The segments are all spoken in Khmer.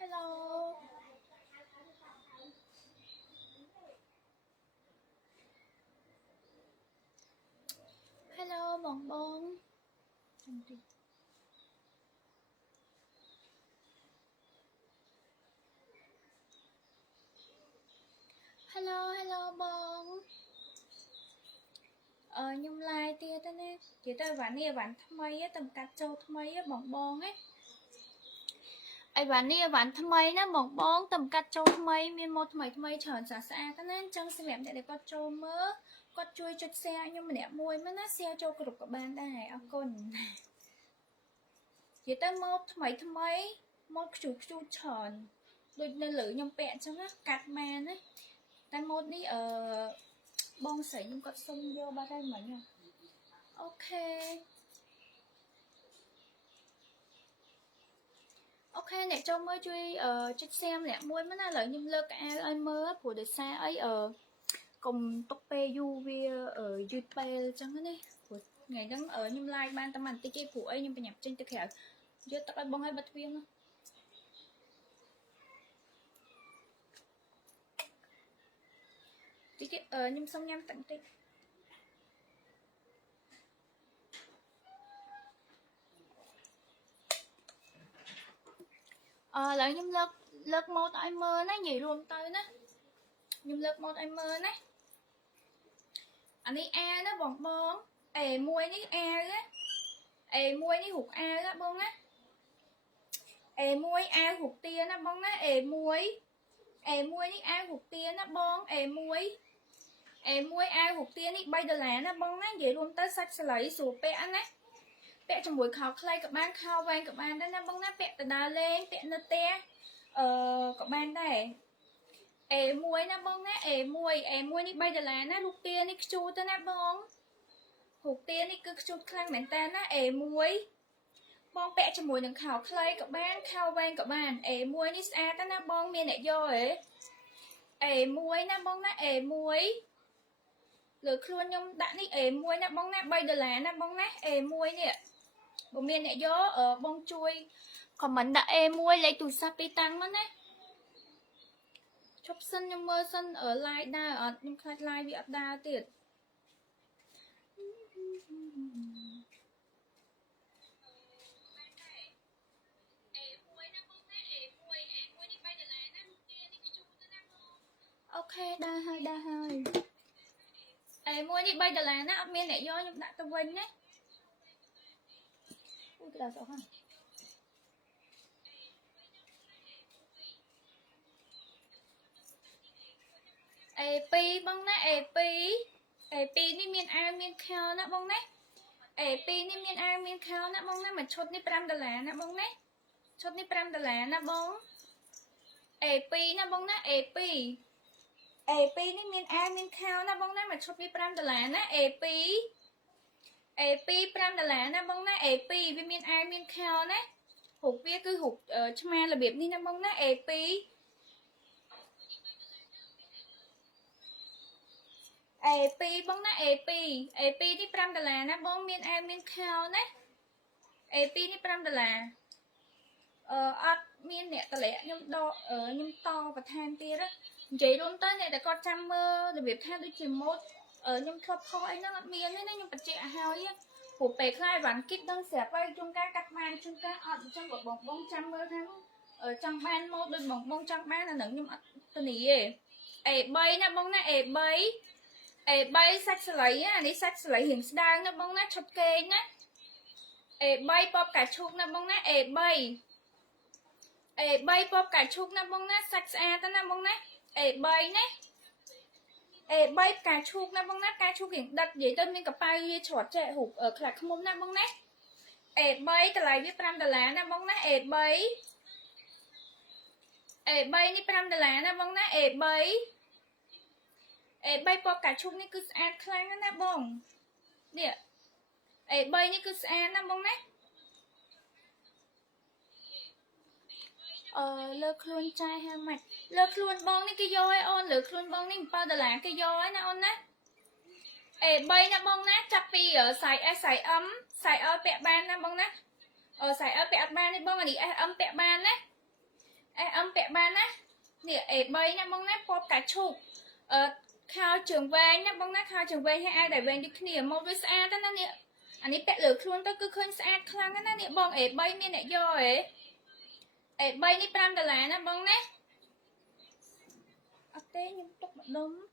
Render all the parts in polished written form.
Hello. Hello bọn bông. Hello bông. Nhung like tia tới nè. Chị tới bạn nè bạn thăm mây á, tầm cắt châu thăm mây á bọn bông ấy. Ai bạn nè bạn thăm mây ná bọn bông tầm cắt châu thăm mây miên một thăm mây tròn xa xa tới nè chân xem em để có châu mơ. Có chui chút xe nhưng mà nè mùi mà nó xe châu có được các bạn đây ở con. Chị tới một thăm mây một chút tròn. Đôi nên lử nhông bẹ cho nó cắt màn ấy. Tay một đi ở bông sấy nhưng có xông vô ba đây mấy nhỉ? Ok. Ok nè cho mới chui chút xem nè môi mới là lợi nhưng lơ cả anh mơ của để xa ấy ở cùng tóc pe du vi ở YouTube chẳng thế này ngày đang ở nhưng like ban tâm ảnh tiki của ấy nhưng phải nhập trên thực hiện chưa tóc anh bông hay bật viên không tiki nhưng xong nhắm tận tích lại nhưng lật một anh mơ nó gì luôn tới nó nhưng lật một anh mơ này anh ấy a nó bỏng bóng môi ní a á môi ní hụt a á bông á môi a hụt tia nó bông á môi ní a hụt tia nó bông môi a hụt tia ní bay đờ lá nó bông á vậy luôn tới sách sẽ lấy sủa pẹ á pẹ trong buổi khảo clay các bạn khao vang các bạn đó nó bông á pẹ từ đà lên pẹ nó te các bạn đây môi nó bông á môi ní bay đờ lá nó lục tia ní chu tới nó bông hụt tia ní cứ chút khăn mảnh ta nó môi bong pẹ cho mùi đừng khảo clay các bạn khao vang các bạn môi ní xa ta nó bong miền này vô môi nó bong nó môi lửa khuôn nhung đã ní môi nó bong nó bay đờ lá nó bong nó môi nè bộ miền này vô ở bong chui còn mình đã môi lấy tủ sắp đi tăng mất đấy chụp sân nhưng mơ sân ở lại đa ở nhưng khách lại bị áp đa tiệt ok đa hai môi đi bay đờ lá nó miền này vô nhưng đã tao quên đấy ui cái đào sợ không pi bông nó pi ní miền a miền khao nó bông đấy pi ní miền a miền khao nó bông đấy mà chốt ní pram đờ lá nó bông đấy chốt ní pram đờ lá nó bông pi nó bông nó pi ní miền a miền khao nó bông đấy mà chốt ní pram đờ lá nó pi pram đờ lá nó bông nó pi với miền a miền khao đấy hụt vía cứ hụt chma là biệt ní nó bông nó pi pi bông nó pi ní pram đờ lá nó bông miền a miền khao đấy pi ní pram đờ lá miền nè tờ lẹ nhưng đo nhưng to và than tia đó chị luôn tới này để con chăm mơ để việc than tôi chỉ một nhưng khớp khói nó miền đấy nhưng mà chị hào ấy của bể khai bản kít đơn xẻ bay chung cá cắt mang chung cá trong một bông bông chăm mơ tháng ở trong ban một đôi bông bông trong ban là nắng nhưng mà tôi nghĩ bay nó bông nó bay sách lấy á đi sách lấy hình đang nó bông nó chốt kê nhá bay bóp cả chục nó bông nó bay bóp cả chục nó bông nó sạch xa ta nó bông nó bay nè bay cả chục nó bông nó cả chục hiện đặt vậy tên mình cả bay chọt chạy hụt ở khạc không mông nó bông nó bay từ lại biết pram đờ lá nó bông nó bay bay ní pram đờ lá nó bông nó bay bóp cả chục ní cứ ăn khang nó bông nè bay ní cứ ăn nó bông nó lơ khuôn trai ha mạch lơ khuôn bông ní cái voi on lơ khuôn bông ní bao đờ lá cái voi nó on á bay nó bông nát chắp pi ở xài ấm xài ở bẹ ban nó bông nát xài ở bẹ ban đi bông là đi ấm bẹ ban á âm bẹ ban á nè bay nè bông nè pop cả chục khao trường về nè bông nè khao trường về hay ai đại về đi kia một với xa đó nè anh ấy bẹ lửa luôn tới cứ khơi xa khăn đó nè bông bay miên nè do bay đi pram đà lá nè bông nè ở đây nhưng tục mà đúng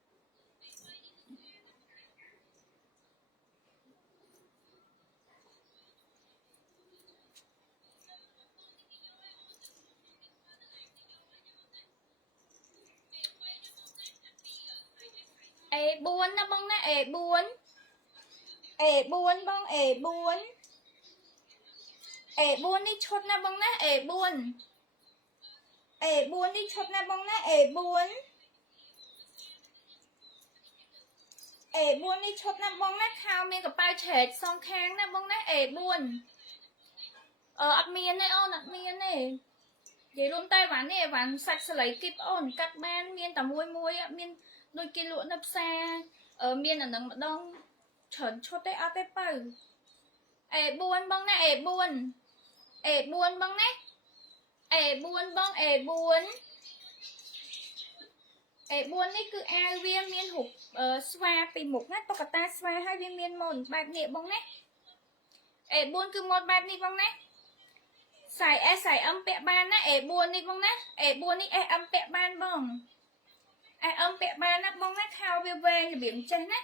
buồn nè bông nè buồn buồn bông buồn đi chốt nè bông nè buồn buồn đi chốt nè bông nè buồn buồn đi chốt nè bông nè khao miênกับ bao chẹt song khang nè bông nè buồn ấp miên này ôn ấp miên này vậy luôn tay ván này ván sạch sẽ lấy kịp ôn cắt ban miên tầm muôi miên đôi kia lụa nấp xa miên là nắng đông chuẩn chốt tay áp bếp bờ buồn bông nè buồn buồn bông nè buồn bông buồn buồn ấy cứ ai viên miên hụt xoa bị mục nát bọc ta xoa hai viên miên mồn bạc nhẹ bông nè buồn cứ một bạc đi bông nè xài âm bẹ ban nè buồn đi bông nè buồn đi âm bẹ ban bông âm bẹ ban nè bông nè khao về biển chân nè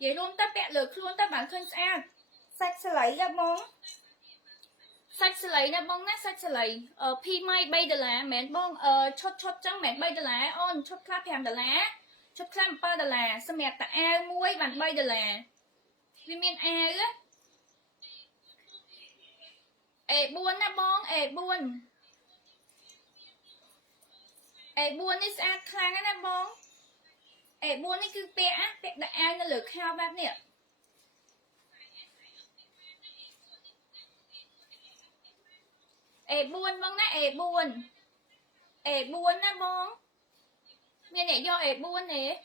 vậy luôn ta bẹ lược luôn ta bản thân sao sạch sẽ lấy ra bông sạch sẽ lấy nè bông nè sạch sẽ lấy pi mai bay đà lá mẹ bông chốt trắng mẹ bay đà lá on chốt clap hàm đà lá chốt clap ba đà lá sao mẹ ta muối bản bay đà lá vì miền á buồn nè bông buồn buồn đi xa khang nè bông buồn đi cứ bẹ đã ai nó lược khao bác nè buồn bông nè buồn buồn nè bông miền này do buồn nè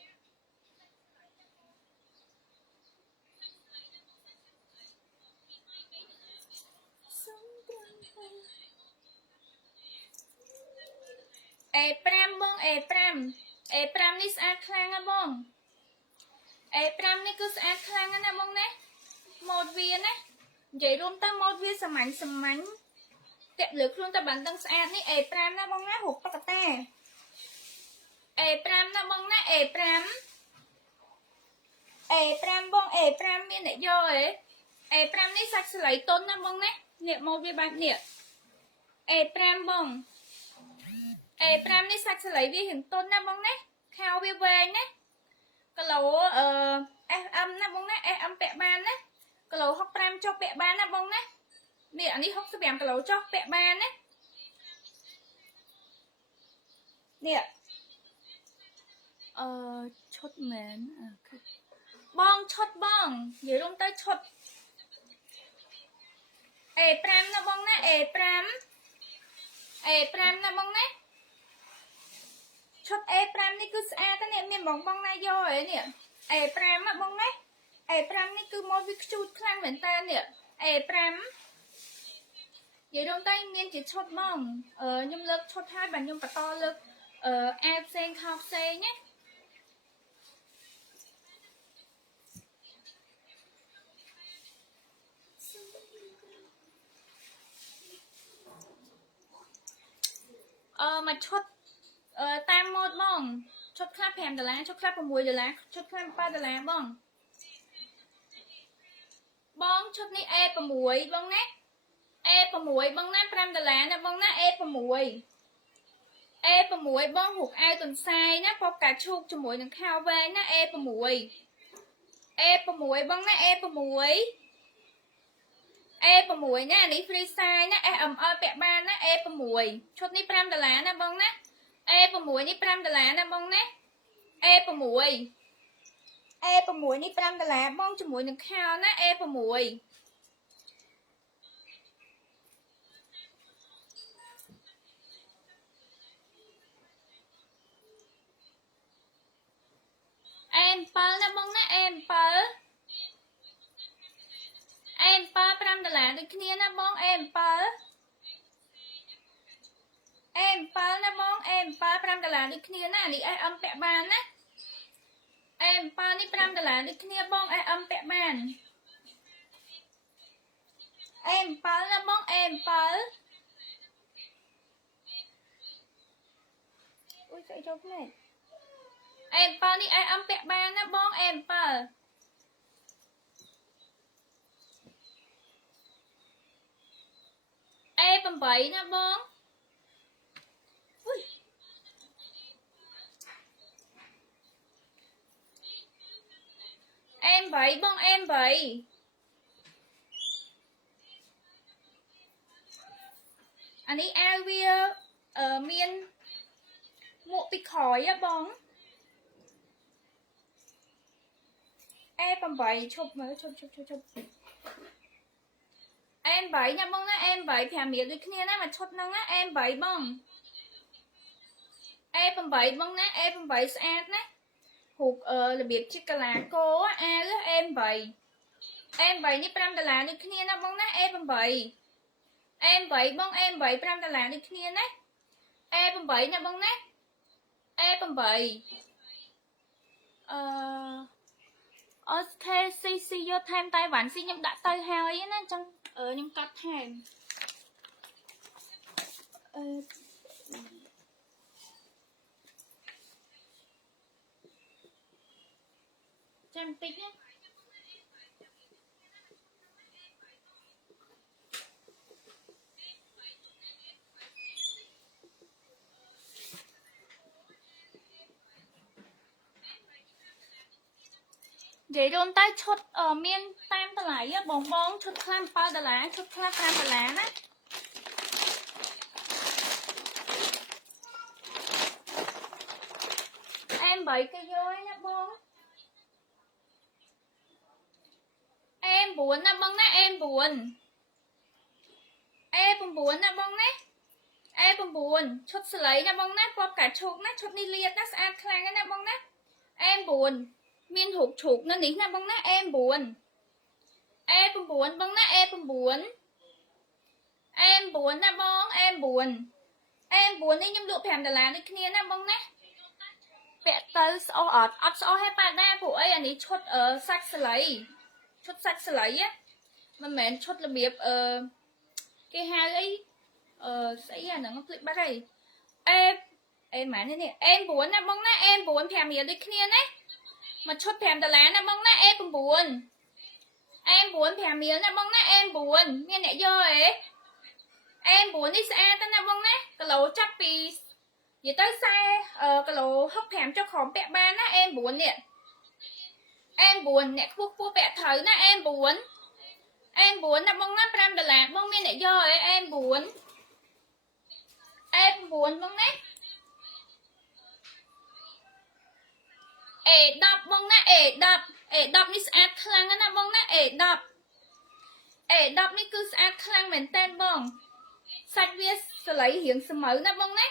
pram bông pram đi xa khang á bông pram đi cứ xa khang á nè bông nè một viên nè vậy luôn ta một viên sầm mảnh tẹt lược luôn ta bản tăng xa ní pram nè bông nè hụt bạc ta pram nè bông nè pram bông pram miên này do pram đi sạch sẽ lấy tôn nè bông nè nè một viên bạc nè pram bông pram đi sạch sẽ lấy viên hình tôn nè bông nè khao về nè cái lẩu âm nè bông nè âm bẹ ban nè cái lẩu hóc pram cho bẹ ban nè bông nè nè anh đi hóc sẽ bèm cái lẩu cho bẹ ban nè nè chốt mến bong chốt bong vậy luôn tới chốt pram nè bông nè pram nè bông nè chốt pram ní cứ xa thế này miền bông này do nè pram á bông nè pram ní cứ một việc chút khăn mình ta nè pram vậy luôn tay miền chỉ chốt bông nhung lực chốt hai bàn nhung bạc to lực sen khóc sen nhé mà chốt tam một bông chốt clap hàm đà lá chốt clap vào mùi đà lá chốt clap ba đà lá bông bông chốt ní vào mùi bông nè vào mùi bông nè pram đà lá nè bông nè vào mùi bông hụt ai tuần sai nè bông cả chục cho mùi đừng khao về nè vào mùi bông nè vào mùi nè ní free size nè bẹ ban nè vào mùi chốt ní pram đà lá nè bông nè vào mùi ní pram đà lá nè bông nè vào mùi ní pram đà lá bông cho mùi đừng khao nè vào mùi em pal nè bông nè em pal pram đà lá được kia nè bông em pal nè bông em pa $5 đi kia nè đi ai âm bẹ bàn nè em pa đi $5 đi kia bông ai âm bẹ bàn em pa nè bông em pa ui chạy chốt này em pa đi ai âm bẹ bàn nè bông em pa em bằng 7 nè bông ui em 7 bông em 7 อันนี้ Avia មានមួកពីក្រោយហ៎បង em 8 ឈប់មើលឈប់ em 8ណាបងណា em 8 5រៀលដូចគ្នាណាមកឈុតហ្នឹងណា em 8បង em 8បងណា em 8ស្អាតណារូបរបៀបជាកាឡាកោអាវ em 8 em 8នេះ$5ដូចគ្នាណាបងណា em 8 em 8បង em 8 $5ដូចគ្នាណា em 8ណាបងណា em 8អូខេ CC យកថែមតៃវ៉ាន់ C ខ្ញុំដាក់ទៅហើយណាចឹងខ្ញុំកាត់ថែមចាំតិចណានិយាយរួមទៅឈុតមានតាមតម្លៃបងឈុតខ្លះ$7ឈុតខ្លះ$5ណាem 8គេយកណាបង em 9ណាបងណា em 9 em 9ណាបងណា em 9ឈុតស្លៃណាបងណាពណ៌កាឈូកណាឈុតនេះលាតណាស្អាតខ្លាំងណាបងណា em 9មានរូបឈូកនៅនេះណាបងណា em 9 em 9បងណា em 9 em 9ណាបង em 9 em 9នេះខ្ញុំលក់$5ដូចគ្នាណាបងណាពាក់ទៅស្អអត់ស្អឲ្យប៉ាដាព្រោះអីអានេះឈុតសាច់ស្លៃឈុតសាច់ស្លៃណាមិនមែនឈុតរបៀបគេហៅអីស្អីអាហ្នឹងភ្លេចបាត់ហើយអេម៉ាននេះ em 9ណាបងណា em 9 $5រៀលដូចគ្នាណាមកឈុត$5ណាបងណា em 9 em 9 5រៀលណាបងណា em 9មានអ្នកយកអេ em 9នេះស្អាតណាបងណាគីឡូចាប់ពីនិយាយទៅ40គីឡូ65ចុះក្រោមពាក់បានណា em 9នេះ em 9អ្នកខ្ពស់ពាក់ត្រូវណា em 9 em 9ណាបងណា$5បងមានអ្នកយកអេ em 9 em 9បងណាA10បងណា A10 នេះស្អាតខ្លាំងណាបងណា A10 នេះគឺស្អាតខ្លាំងមែនតើបងសាច់វាស្លៃរៀងស្មៅណាបងណា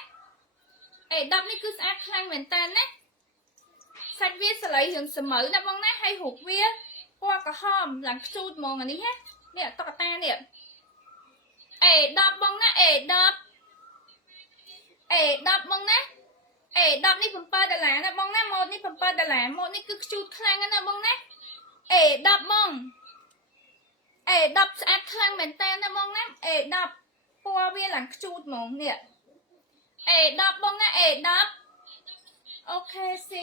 A10 នេះគឺស្អាតខ្លាំងមែនតើណាសាច់វាស្លៃរៀងស្មៅណាបងណាហើយរូបវាពណ៌ក្រហមឡើងខ្ជូតហ្មងអានេះណានេះតុក្កតានេះ A10 បងណា A10 បងណា10នេះ$7ណាបងណាម៉ូតនេះ$7ម៉ូតនេះគឺខ្ជូតខ្លាំងណាបងណា10បង10ស្អាតខ្លាំងមែនតើណាបងណា10ពណ៌វាឡើងខ្ជូតហ្មងនេះ10បងណា10អូខេស៊ី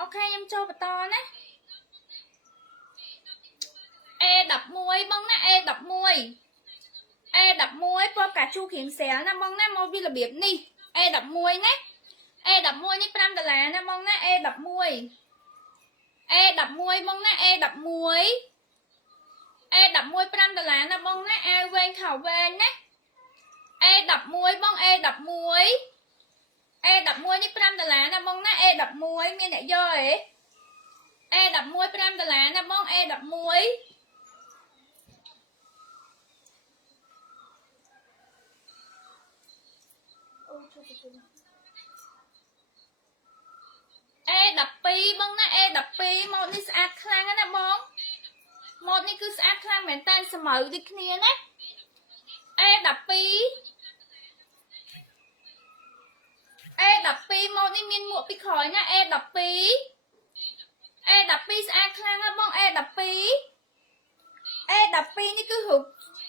អូខេខ្ញុំចូលបន្តណា A11 បងណា A11 ពណ៌កាជូគ្រៀងស្រាលណាបងណាមកវារបៀបនេះ A11 ណា A11 នេះ$5ណាបងណា A11 បងណា A11 $5ណាបងណាអាវវែងខោវែងណា A11 បង A11 នេះ$5ណាបងណា A11 មានអ្នកយកអេ A11 $5ណាបង A11 E12 បងណា E12 ម៉ូតនេះស្អាតខ្លាំងណាបងម៉ូតនេះគឺស្អាតខ្លាំងមែនតើស្មៅដូចគ្នាណា E12 ម៉ូតនេះមានមួកពីក្រោយណា E12 ស្អាតខ្លាំងណាបង E12 នេះគឺរូប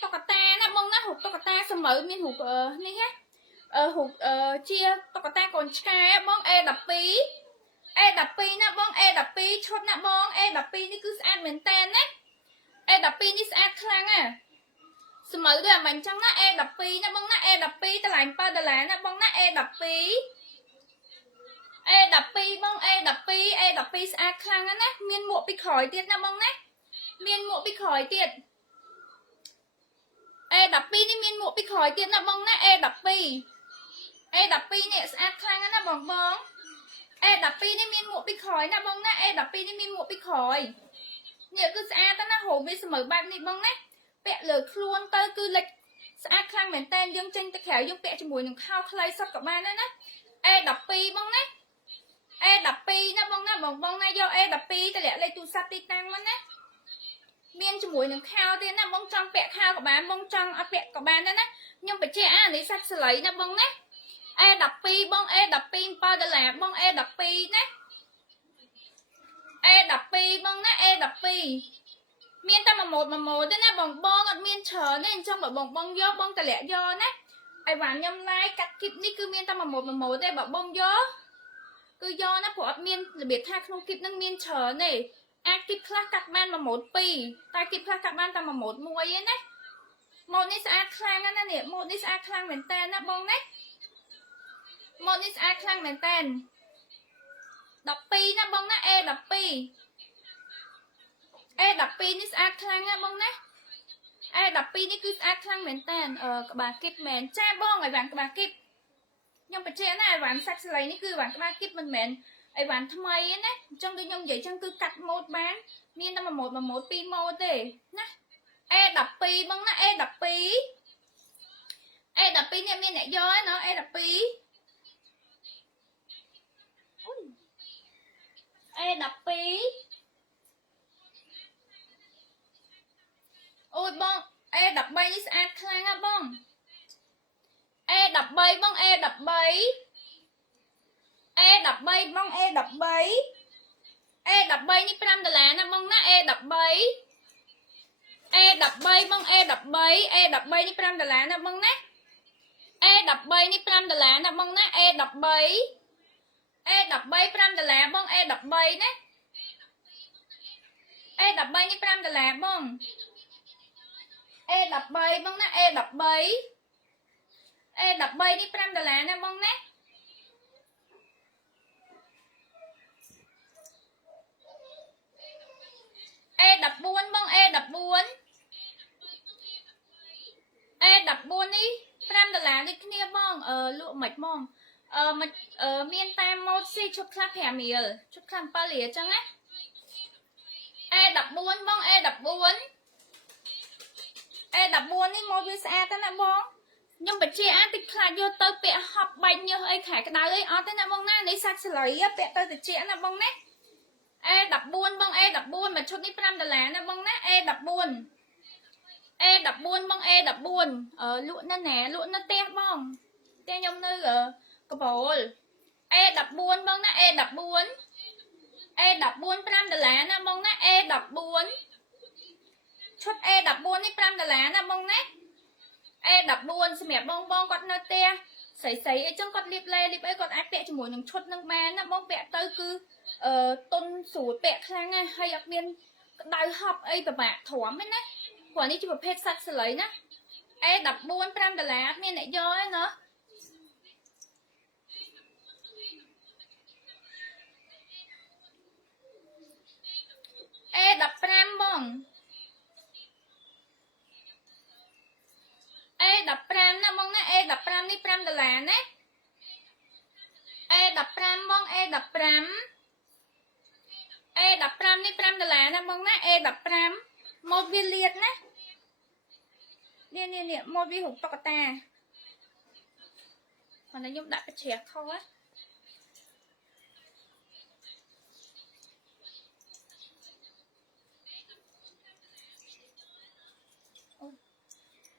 តុក្កតាណាបងណារូបតុក្កតាស្មៅមានរូបនេះណារូបជាតុក្កតាកូនឆ្កែបង E12 ណាបង E12 ឈុតណាបង E12 នេះគឺស្អាតមែនតើណា E12 នេះស្អាតខ្លាំងណាស្មៅដូចអាមិនចឹងណា E12 ណាបងណា E12 តម្លៃ$7ណាបងណា E12 បង E12 ស្អាតខ្លាំងណាមានមួកពីក្រោយទៀតណាបងណាមានមួកពីក្រោយទៀត E12 នេះមានមួកពីក្រោយទៀតណាបងណា E12 នេះស្អាតខ្លាំងណាបងE12 នេះមានមួកពីក្រោយណាបងណា E12 នេះមានមួកពីក្រោយនេះគឺស្អាតណាហូបវាស្មើបែបនេះបងណាពាក់លើខ្លួនទៅគឺលេចស្អាតខ្លាំងមែនតើយើងចេញទៅក្រៅយើងពាក់ជាមួយនឹងខោខ្លីសុទ្ធក៏បានដែរណា E12 បងណា E12 ណាបងណាបងណាយក E12 ទៅលាក់លេខទូរស័ព្ទទីតាំងមកណាមានជាមួយនឹងខោទៀតណាបងចង់ពាក់ខោក៏បានបងចង់អត់ពាក់ក៏បានដែរណាខ្ញុំបញ្ជាក់អានេះសាច់ស្លៃណាបងណា E12 បង E12 $7បង E12 ណា E12 បងណា E12 មានតែមួយម៉ូតទេណាបងអត់មានច្រើនទេអញ្ចឹងបើបងយកបងតម្លាក់យកណាអីវ៉ាខ្ញុំឡាយកាត់គីបនេះគឺមានតែមួយម៉ូតទេបើបងយកគឺយកណាព្រោះអត់មានរបៀបថាក្នុងគីបនឹងមានច្រើនទេអាចគីបខ្លះកាត់បានមួយម៉ូត2តែគីបខ្លះកាត់បានតែមួយម៉ូត1ទេណាម៉ូតនេះស្អាតខ្លាំងណាស់នេះម៉ូតនេះស្អាតខ្លាំងមែនតើណាបងណាម៉ូតនេះស្អាតខ្លាំងមែនតើ12ណាបងណា E12 នេះស្អាតខ្លាំងណាបងណា E12 នេះគឺស្អាតខ្លាំងមែនតើក្បាលគីបមែនចាបងអីវ៉ាន់ក្បាលគីបខ្ញុំបញ្ជាក់ណាអីវ៉ាន់សាច់ស្លៃនេះគឺអីវ៉ាន់ក្បាលគីបមិនមែនអីវ៉ាន់ថ្មីទេណាអញ្ចឹងដូចខ្ញុំនិយាយអញ្ចឹងគឺកាត់ម៉ូតបានមានតែមួយម៉ូត2ម៉ូតទេណា E12 បងណា E12 នេះមានអ្នកយកណា E12 E12 អូយបង E13 នេះស្អាតខ្លាំងណាបង E13 បង E13 បង E13 នេះ$5ណាបងណា E13 បង E13 នេះ$5ណាបងណា E13 នេះ$5ណាបងណា E13 $5បង E13 ណា E13 នេះ$5បង E13 ណា E13 នេះ$5បង E13 បងណា E13 នេះ$5ណាបងណាE14 បង E14 នេះ$5ដូចគ្នាបងលក់មិនហ្មងមានតាមម៉ូតស៊ីឈុតខ្លះ5រៀលឈុតខ្លះ7រៀលអញ្ចឹងណា E14 បង E14 នេះម៉ូតវាស្អាតណាបងខ្ញុំបញ្ជាក់តិចខ្លាចយកទៅពាក់ហប់បាច់ញើសអីខែក្តៅអីអត់ទេណាបងណានេះសាច់ស្លៃពាក់ទៅតិចណាបងណា E14 បង E14 មួយឈុតនេះ$5ណាបងណា E14 បង E14 លក់នៅណាលក់នៅផ្ទះបងផ្ទះខ្ញុំនៅកបោល E14 បងណា E14 $5ណាបងណា E14 ឈុត E14 នេះ$5ណាបងណា E14 សម្រាប់បងគាត់នៅផ្ទះស្រីអីចឹងគាត់លាបលេលាបអីគាត់អាចពាក់ជាមួយនឹងឈុតនឹងបានណាបងពាក់ទៅគឺតុនស្រួលពាក់ខ្លាំងហើយអត់មានក្តៅហប់អីពិបាកទ្រាំទេណាព្រោះនេះជាប្រភេទសាច់ស្លៃណា E14 $5អត់មានអ្នកយកទេណាE15 បង E15 ណាបងណា E15 នេះ$5ណា E15 បង E15 នេះ$5ណាបងណា E15 ម៉ូតវាលាតណានេះម៉ូតវារូបតុក្កតាគាត់ខ្ញុំដាក់បច្ច្រាស់ខុស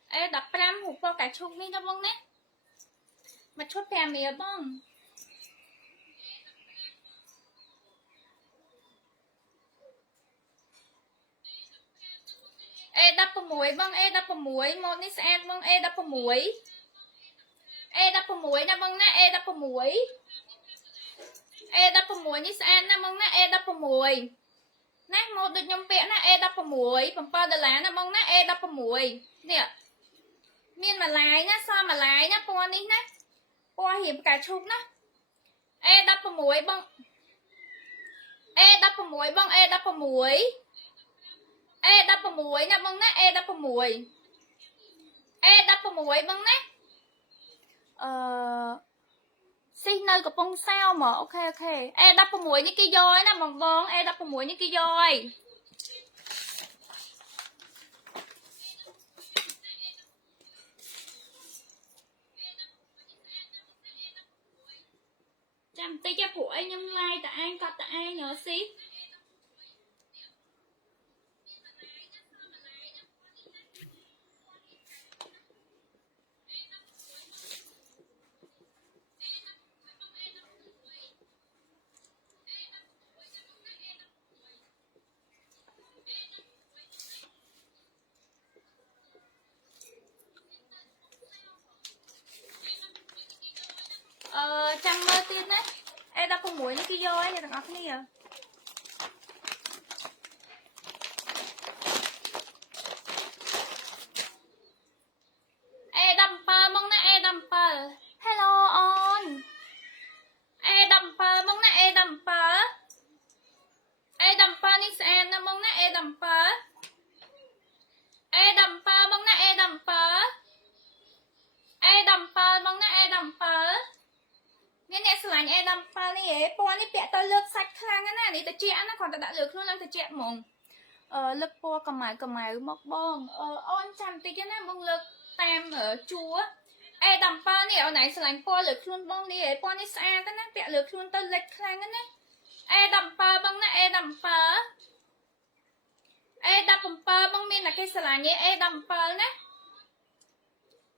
Ê đập pram hụt vào cả chục đi đó bông nè. Mà chốt pè mía bông. Ê đập vào muối bông, ê đập vào muối, một ní sen bông, ê đập vào muối. Ê đập vào muối nè bông nè, ê đập vào muối. Ê đập vào muối ní sen nè bông nè, ê đập vào muối. Nè, một được nhông vẽ nè, ê đập vào muối, bằng bao đờ lá nè bông nè, ê đập vào muối. Nè. Miên mà lái nè, sao mà lái nè, po ní nè. Po hiệp cả chục nè. Ê đập vào muối bông. Ê đập vào muối bông, ê đập vào muối. Ê đập vào muối nè bông nè, ê đập vào muối. Ê đập vào muối bông nè. Xin nơi của bông sao mà, ok ok. Ê đập vào muối như cái dôi nè bông bông, ê đập vào muối như cái dôi. Chăm tí cho phụ anh nhâm like tại anh cặp tại ai nhớ xí. Chăm mơ tiên đấy. Em đã có muối những cái dôi này thằng ốc này à. Ê đầm pơ mong nè, ê đầm pơ. Hello on. Ê đầm pơ mong nè, ê đầm pơ. Ê đầm pơ ní sen nè mong nè, ê đầm pơ. Ê đầm pơ mong nè, ê đầm pơ. Ê đầm pơ mong nè, ê đầm pơ. Nên nè sửa ảnh ê đầm pơ ní ế. Po ní bẹ tao lược sạch khang á nè. Ní tao chẹ nó còn tao đã lược luôn lên tao chẹ mong. Lực po cầm mày mọc bông. On chăm tí cái này mong lực tam ở chúa. Ê đầm pơ ní ở này sửa ảnh po lược luôn bông ní ế. Po ní xa tao nè bẹ lược luôn tao lệch khang á nè. Ê đầm pơ bông nè, ê đầm pơ. Ê đập pơ bông miên là cái sả nhé, ê đầm pơ nè.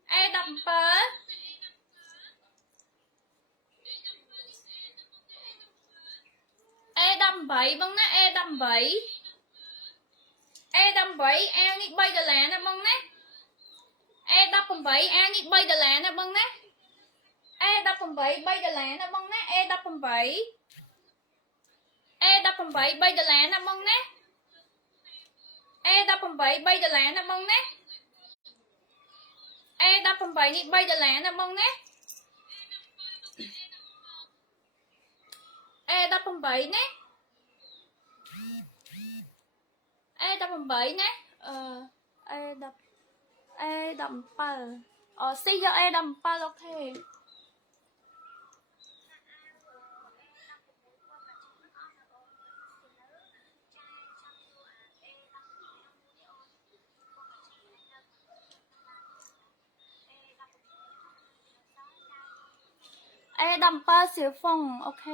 Ê đầm pơ. Ê đầm bẫy bông nè, ê đầm bẫy. Ê đầm bẫy, ao nhị bay đờ lá nè bông nè. Ê đập bẫy, ao nhị bay đờ lá nè bông nè. Ê đập bẫy, bay đờ lá nè bông nè, ê đập bẫy. Ê đập bẫy, bay đờ lá nè bông nè. Ê đập bẫy, bay đờ lá nè bông nè. Ê đập bẫy nhị bay đờ lá nè bông nè. Ê đập bẫy nè. Ê đập bẫy nè. Ê đập pơ. See you ê đập pơ, ok. Ê đầm pơ xỉu phong, ok.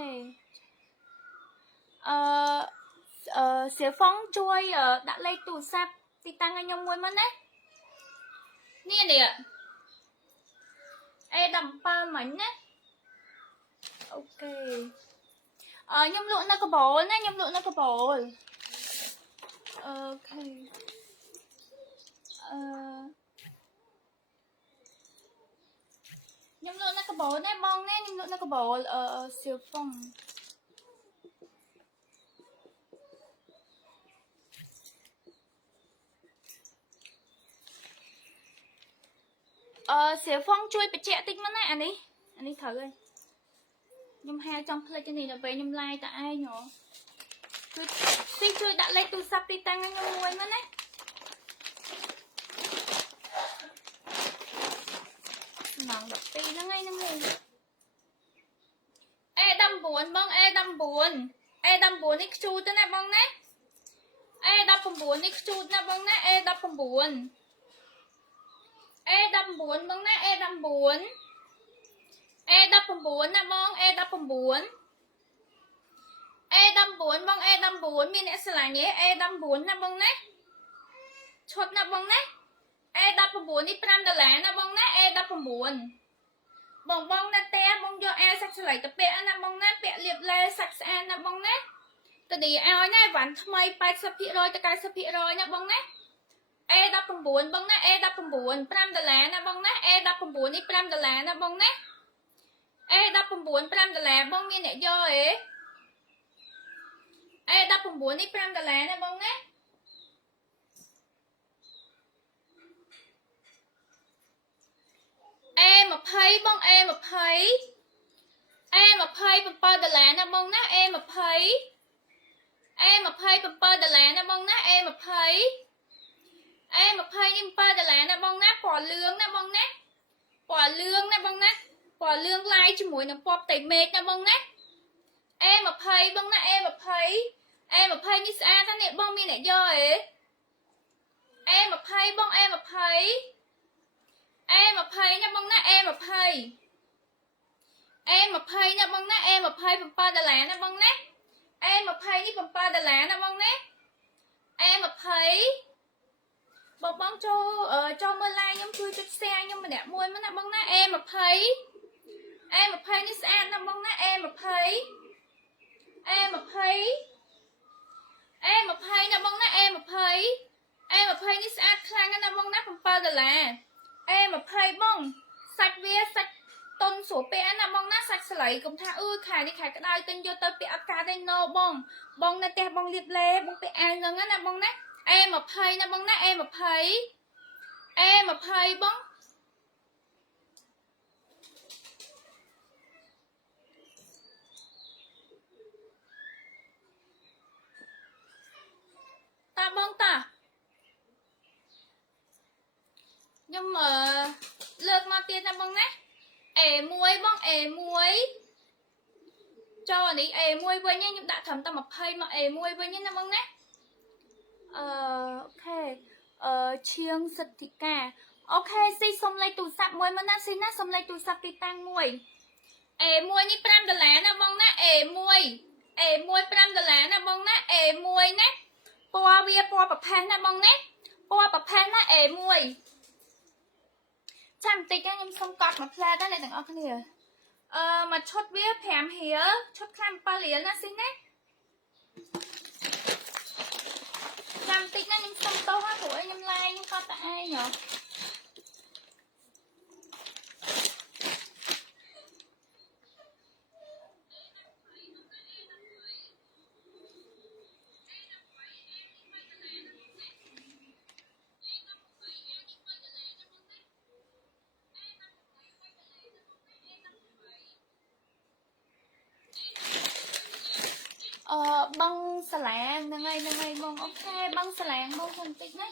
Xỉu phong chui đã lấy tủ sạp thì tăng anh nhông muối mất đấy. Nè nè. Ê đầm pơ mảnh đấy. Ok. Nhâm lụn nó có bố nè, nhâm lụn nó có bố. Ok. Nhâm lụn nó có bố nè bông nè, nhâm lụn nó có bố xỉu phong. Xỉu phong chui bị trẻ tích mất nè anh đi thử rồi. Nhưng hai trong play cái này là về nhâm like tại ai nhỏ. Tuy chui đã lấy tu sắp đi tăng anh mua mất nè. Nặng đập tí nó ngay nó ngay. Ê đâm buồn bông, ê đâm buồn. Ê đâm buồn đi chui tới nè bông nè. Ê đâm buồn đi chui nè bông nè, ê đâm buồn. Ê đâm buồn bông nè, ê đâm buồn. Ê đâm buồn nè bông, ê đâm buồn. Ê đâm buồn bông, ê đâm buồn. Mình sẽ là nhé, ê đâm buồn nè bông nè. Chốt nè bông nè. E19 នេះ$5ណាបងណា E19 បងណាតែបងយកអាសាច់ស្លៃទៅពាក់ណាបងណាពាក់លាបឡេសាច់ស្អាតណាបងណាទៅនេះឲ្យណាវ៉ាន់ថ្មី 80% ទៅ 90% ណាបងណា E19 បងណា E19 $5ណាបងណា E19 នេះ$5ណាបងណា E19 $5បងមានអ្នកយកហ៎ E19 នេះ$5ណាបងណាE20 បង E20 $7ណាបងណា E20 $7ណាបងណា E20 នេះ$7ណាបងណាពណ៌លឿងណាបងណាពណ៌លឿងណាបងណាពណ៌លឿងឡាយជាមួយនឹងពណ៌ផ្ទៃមេឃណាបងណា E20 បងណា E20 នេះស្អាតណាស់នេះបងមានអ្នកយកហ៎ E20 បង E20 ណាបងណា E20 ណាបងណា E20 $7ណាបងណា E20 នេះ$7ណាបងណា E20 បងចូលមើល live ខ្ញុំជួយចុច share ខ្ញុំម្នាក់មួយមកណាបងណា E20 នេះស្អាតណាស់បងណា E20 ណាបងណា E20 នេះស្អាតខ្លាំងណាស់បងណា$7 E20 បងសាច់វាសាច់តុនស្រួលពាក់ណាបងណាសាច់ស្លៃកុំថាអឺខែនេះខែក្តៅទិញយកទៅពាក់អត់ការទេណូបងនៅផ្ទះបងលាបឡេបងពាក់អាវហ្នឹងណាបងណា E20 ណាបងណា E20 បងតាបងតាខ្ញុំលើកមកទៀតណាបងណា A1 បង A1 ចូលនេះ A1 វិញខ្ញុំដាក់ត្រឹមតែ20មក A1 វិញណាបងណាអូខេឈៀងសិទ្ធិកាអូខេស៊ីសុំលេខទូរស័ព្ទមួយមកណាស៊ីណាសុំលេខទូរស័ព្ទទីតាំងមួយ A1 នេះ$5ណាបងណា A1 $5ណាបងណា A1 ណាពណ៌វាពណ៌ប្រផេះណាបងណាពណ៌ប្រផេះណា A1 ចាំបន្តិចខ្ញុំសុំកត់មួយផ្លែដែរអ្នកទាំងអស់គ្នាមកឈុតវា5រៀលឈុតខាង7រៀលណាស៊ីណាចាំបន្តិចណាខ្ញុំសុំតោះហើយព្រោះខ្ញុំឡាយខ្ញុំកត់តែឯងហ៎បងសាឡាងហ្នឹងហើយបងអូខេបងសាឡាងបងបន្តិចណា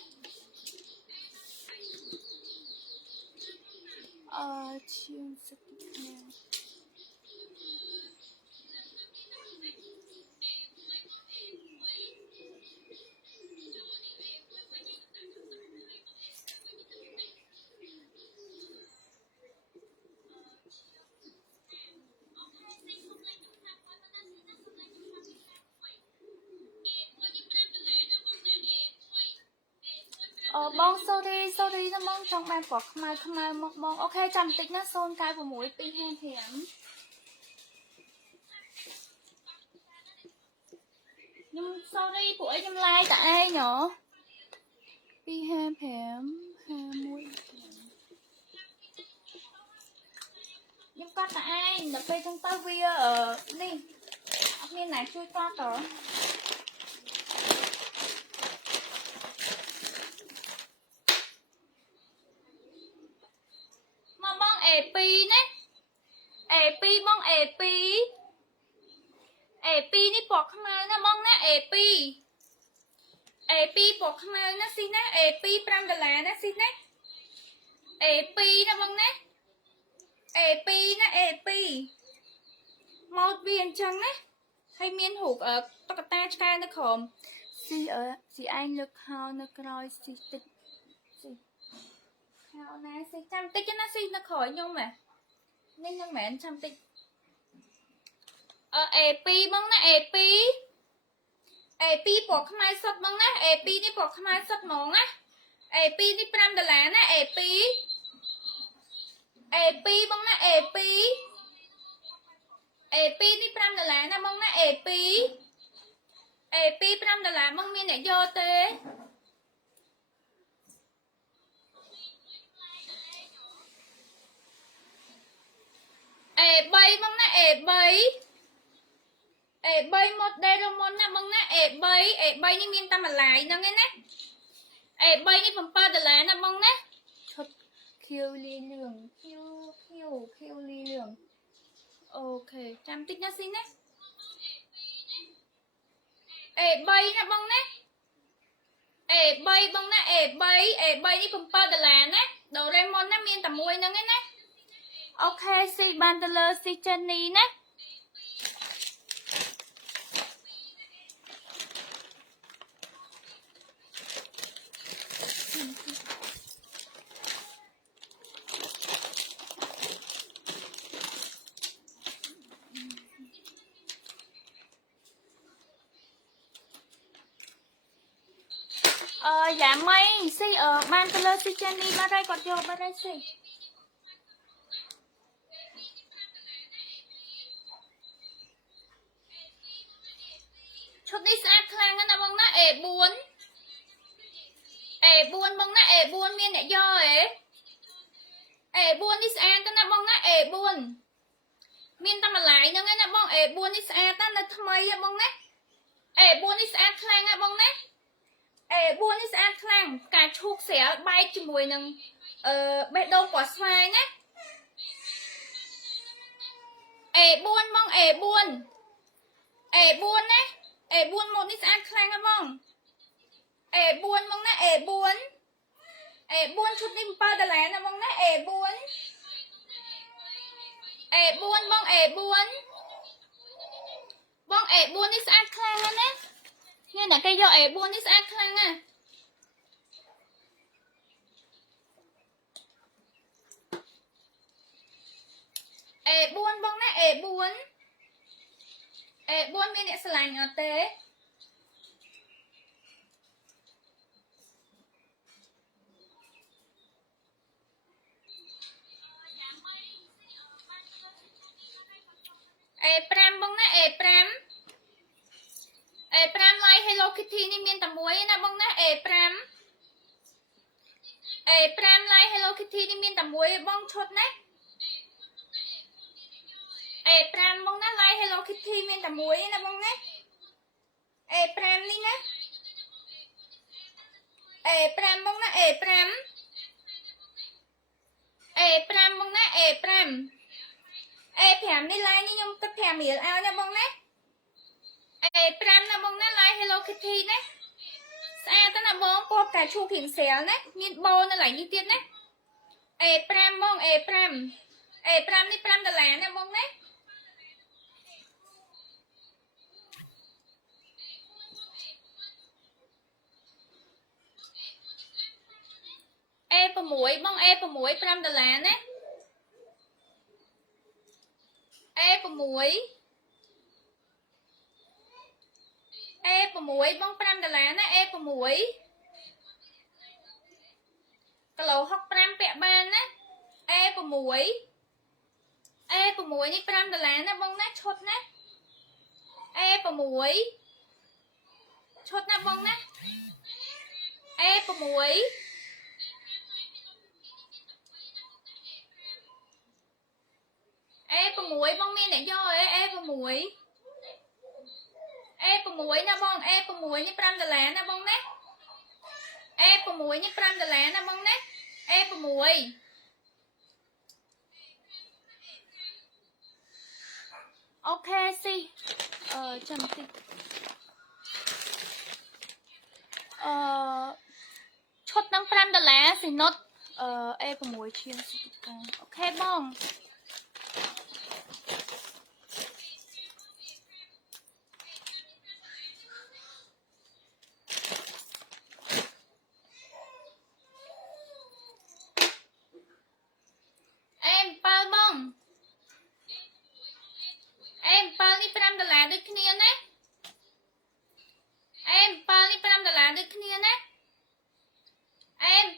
ឈៀងសិទ្ធិកាបង sorry ណាបងចង់បានពណ៌ខ្មៅមកបងអូខេចាំបន្តិចណា096 255ខ្ញុំ sorry ពួកឯងខ្ញុំឡាយតែឯងហ៎255 51ខ្ញុំកត់តែឯងដល់ពេលចឹងទៅវានេះអត់មានណាជួយកត់តA2 ណា A2 បង A2 នេះពណ៌ខ្មៅណាបងណា A2 ពណ៌ខ្មៅណាស៊ីណា A2 $5ណាស៊ីណា A2 ណាបងណា A2 ណា A2 មកវាអញ្ចឹងណាហើយមានរូបតុក្កតាឆ្កែនៅក្រោមស៊ីឯងលើកខោនៅក្រោយស៊ីតិចខោណាស៊ីចាំតិចណាស៊ីនៅក្រោយខ្ញុំហ៎នេះខ្ញុំមិនមែនចាំតិចA2 បងណា A2 ពណ៌ខ្មៅសុទ្ធបងណា A2 នេះពណ៌ខ្មៅសុទ្ធហ្មងណា A2 នេះ5ដុល្លារណា A2 A2 បងណា A2 A2 នេះ5ដុល្លារណាបងណា A2 A2 5ដុល្លារបងមានអ្នកយកទេ A3 បងណា A3 A3 model មុនណាបងណា A3 A3 នេះមានតែម្លាយហ្នឹងឯណា A3 នេះ7ដុល្លារណាបងណាឈុតខៀវលីលឿងខៀវលីលឿងអូខេចាំតិចណាស៊ីណា A3 ណាបងណា A3 បងណា A3 A3 នេះ7ដុល្លារណា Doraemon ណាមានតែមួយហ្នឹងឯណាអូខេស៊ីបានទៅលើស៊ីចិននេះណាdạ mấy xí banទៅលើស៊ីចិននេះបាត់ហើយគាត់យកបាត់ហើយស៊ីឈុតនេះស្អាតខ្លាំងណាស់បងណា A4 A4 បងណា A4 មានអ្នកយកហ៎ A4 នេះស្អាតណាស់បងណា A4 មានតែម្លាយហ្នឹងឯណាបង A4 នេះស្អាតណាស់នៅថ្មីហ៎បងណា A4 នេះស្អាតខ្លាំងណាស់បងណា A4 នេះស្អាតខ្លាំងការឈូកស្រាលបែកជាមួយនឹងបេះដូងពណ៌ស្វាយណា A4 បង A4 A4 ណា A4 មកនេះស្អាតខ្លាំងណាស់បង A4 បងណា A4 A4 ឈុតនេះ7ដុល្លារណាបងណា A4 A4 បង A4 បង A4 នេះស្អាតខ្លាំងណាស់ណានេះអ្នកគេយក A4 នេះស្អាតខ្លាំងណាស់ A4 បងណា A4 A4 មានអ្នកស្រឡាញ់អត់ទេ A5 បងណា A5 A5 like Hello Kitty នេះមានតែមួយណាបងណា A5 A5 like Hello Kitty នេះមានតែមួយបងឈុតណា A5 បងណា like Hello Kitty មានតែមួយណាបងណា A5 នេះណា A5 បងណា A5 A5 បងណា A5 A5 នេះ like នេះខ្ញុំទឹក5រៀលឲ្យណាបងណា A5 ណាបងណា like Hello Kitty ណាស្អាតណាស់បងពណ៌ផ្កាឈូករៀងស្រាលណាមានបូននៅកន្លែងនេះទៀតណា A5 បង A5 A5 នេះ5ដុល្លារណាបងណា A6 បង A6 5ដុល្លារណា A6 A6 បង5ដុល្លារណា A6 គីឡូ65ពាក់បានណា A6 A6 នេះ5ដុល្លារណាបងណាឈុតណា A6 ឈុតណាបងណា A6 A6 បងមានអ្នកយកអេ A6 A6 ណាបង A6 នេះ5ដុល្លារណាបងណា A6 នេះ5ដុល្លារណាបងណា A6 អូខេស៊ីចាំតិចឈុតនឹង5ដុល្លារស៊ីនុតA6 ឈៀងស៊ីតិកាអូខេបង5ដុល្លារដូចគ្នាណា A7 នេះ5ដុល្លារដូចគ្នាណា A7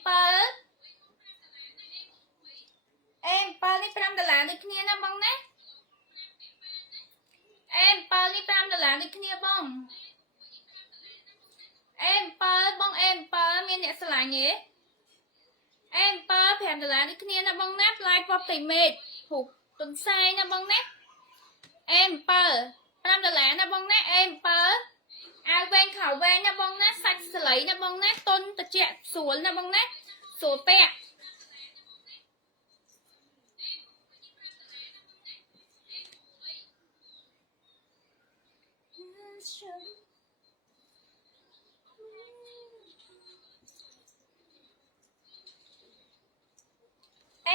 ស្រឡាញ់ទេem pa 5 đô la នេះគ្នាណាបងណាផ្លាយពណ៌ផ្ទៃមេឃរូបទុនសាយណាបងណា em pa 5 đô la ណាបងណា em pa អាវវែងខោវែងណាបងណាសាច់ស្លៃណាបងណាតុនត្រជាក់ស្រួលណាបងណាស្រួលពាក់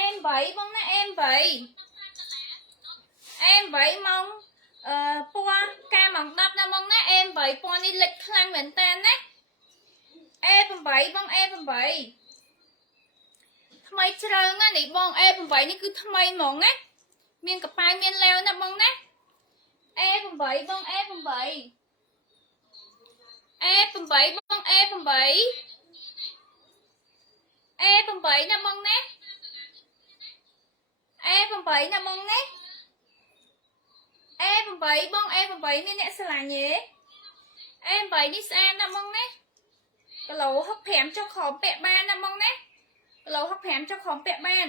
em vậyបងណា em vậy em vậy mong ពណ៌កាម៉ង10ណាបងណា em vậy ពណ៌នេះលិចខ្លាំងមែនតើណា em vậy បង em vậy ថ្មីជ្រើងណានេះបង em vậy នេះគឺថ្មីហ្មងណាមានកប៉ាយមានលាវណាបងណា em vậy បង em vậy em vậy បង em vậy em vậy ណាបងណា em vậy ណាបងណា em vậy បង em vậy មានអ្នកស្រឡាញ់ទេ em vậy នេះស្អាតណាបងណាគីឡូ65ចុះក្រោមពាក់បានណាបងណាគីឡូ65ចុះក្រោមពាក់បាន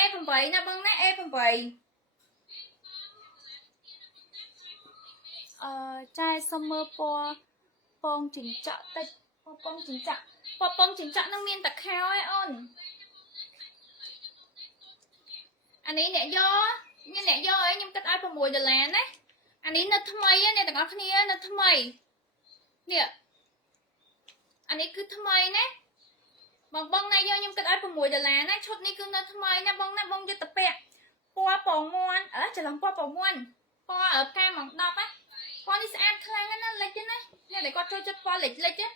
em vậy ណាបងណា em vậy ចែសុំមើលពណ៌ពងចិញ្ចក់តិចពងចិញ្ចក់ពងចិញ្ចក់នឹងមានតែខោឯអូនអានេះអ្នកយកមានអ្នកយកអីខ្ញុំគិតឲ្យ6 ដុល្លារណាអានេះនៅថ្មីណាទាំងអស់គ្នានៅថ្មីនេះអានេះគឺថ្មីណាបងណាយកខ្ញុំគិតឲ្យ6 ដុល្លារណាឈុតនេះគឺនៅថ្មីណាបងណាបងយកទៅពាក់ពណ៌ពងមាន់ច្រឡំពណ៌ពងមាន់ពណ៌កាម៉ង10ណាពណ៌នេះស្អាតខ្លាំងណាស់លិចណាអ្នកដែលគាត់ចូលចិត្តពណ៌លិចណា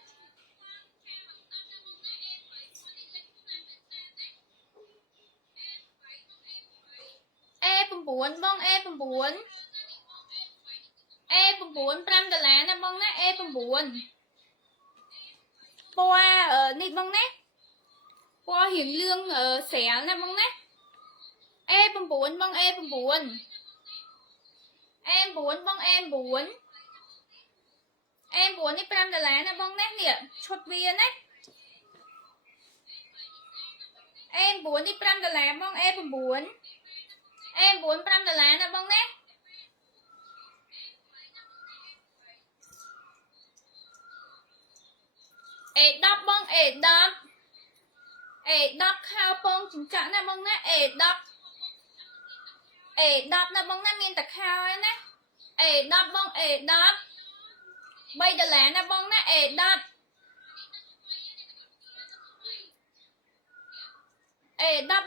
A9 បង A9 5 ដុល្លារណាបងណា A9 ពណ៌នេះបងណាពណ៌រៀងលឿងស្រាលណាបងណា A9 បង A9 A9 បង A9 A9 នេះ5 ដុល្លារណាបងណានេះឈុតវាណា A9 នេះ5 ដុល្លារបង A9 5 ដុល្លារណាបងណា A10 បង A10 ខោពងចិញ្ចក់ណាបងណា A10 ណាបងណាមានតែខោឯណា A10 បង A10 3 ដុល្លារណាបងណា A10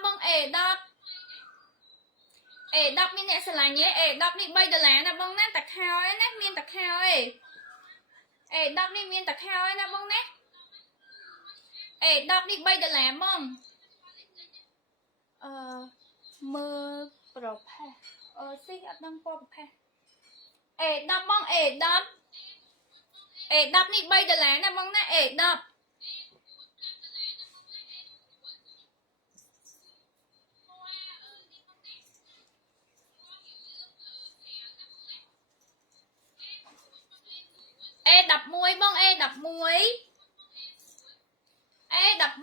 បង A10 មានអ្នកស្រឡាញ់ទេ A10 នេះ3 ដុល្លារណាបងណាតែខោឯណាមានតែខោឯ A10 នេះមានតែខោឯណាបងណា A10 នេះ3 ដុល្លារបងមើលប្រផេះស៊ីអត់ដឹងពណ៌ប្រផេះ A10 បង A10 នេះ3 ដុល្លារណាបងណា A10 A11 បង A11 បង A11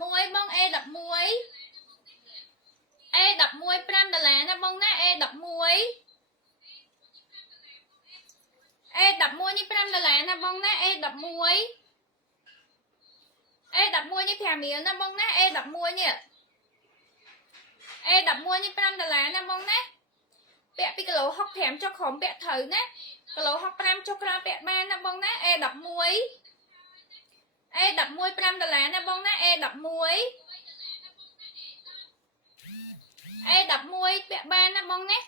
5 ដុល្លារណាបងណា A11 A11 នេះ5 ដុល្លារណាបងណា A11 នេះ5រៀលណាបងណា A11 នេះ A11 នេះ5 ដុល្លារណាបងណាពាក់ពីគីឡូ65ចុះក្រោមពាក់ត្រូវណាគីឡូ65ចុះក្រោមពាក់បានណាបងណា A11 5 ដុល្លារណាបងណា A11 ពាក់បានណាបងណា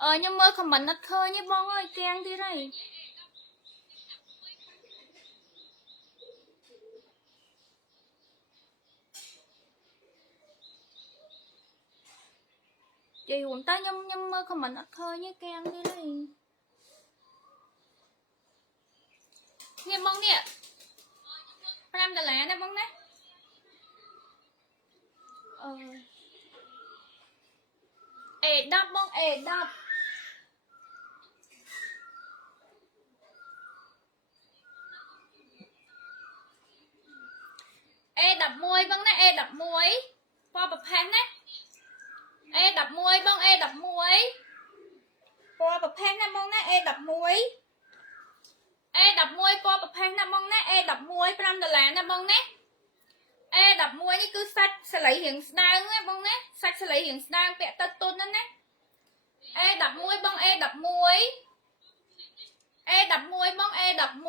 ខ្ញុំមើលខមមិនអត់ឃើញទេបងអើយទាំងទៀតហើយនិយាយរួមតើខ្ញុំមើលខមមិនអត់ឃើញទេទាំងទៀតហើយនេះបងនេះ5 ដុល្លារណាបងណាA10 បង A10 A10 E11 pò bập phán á E11 bông E11 pò bập phán á bông ná E11 E11 pò bập phán á bông ná E11 $5 ná bông ná E11 នេះគឺសាច់សលៃរៀងស្ដើងណាបងណាសាច់សលៃរៀងស្ដើងពាក់ទៅទុនណាណាE11 បង E11 E11 បង E11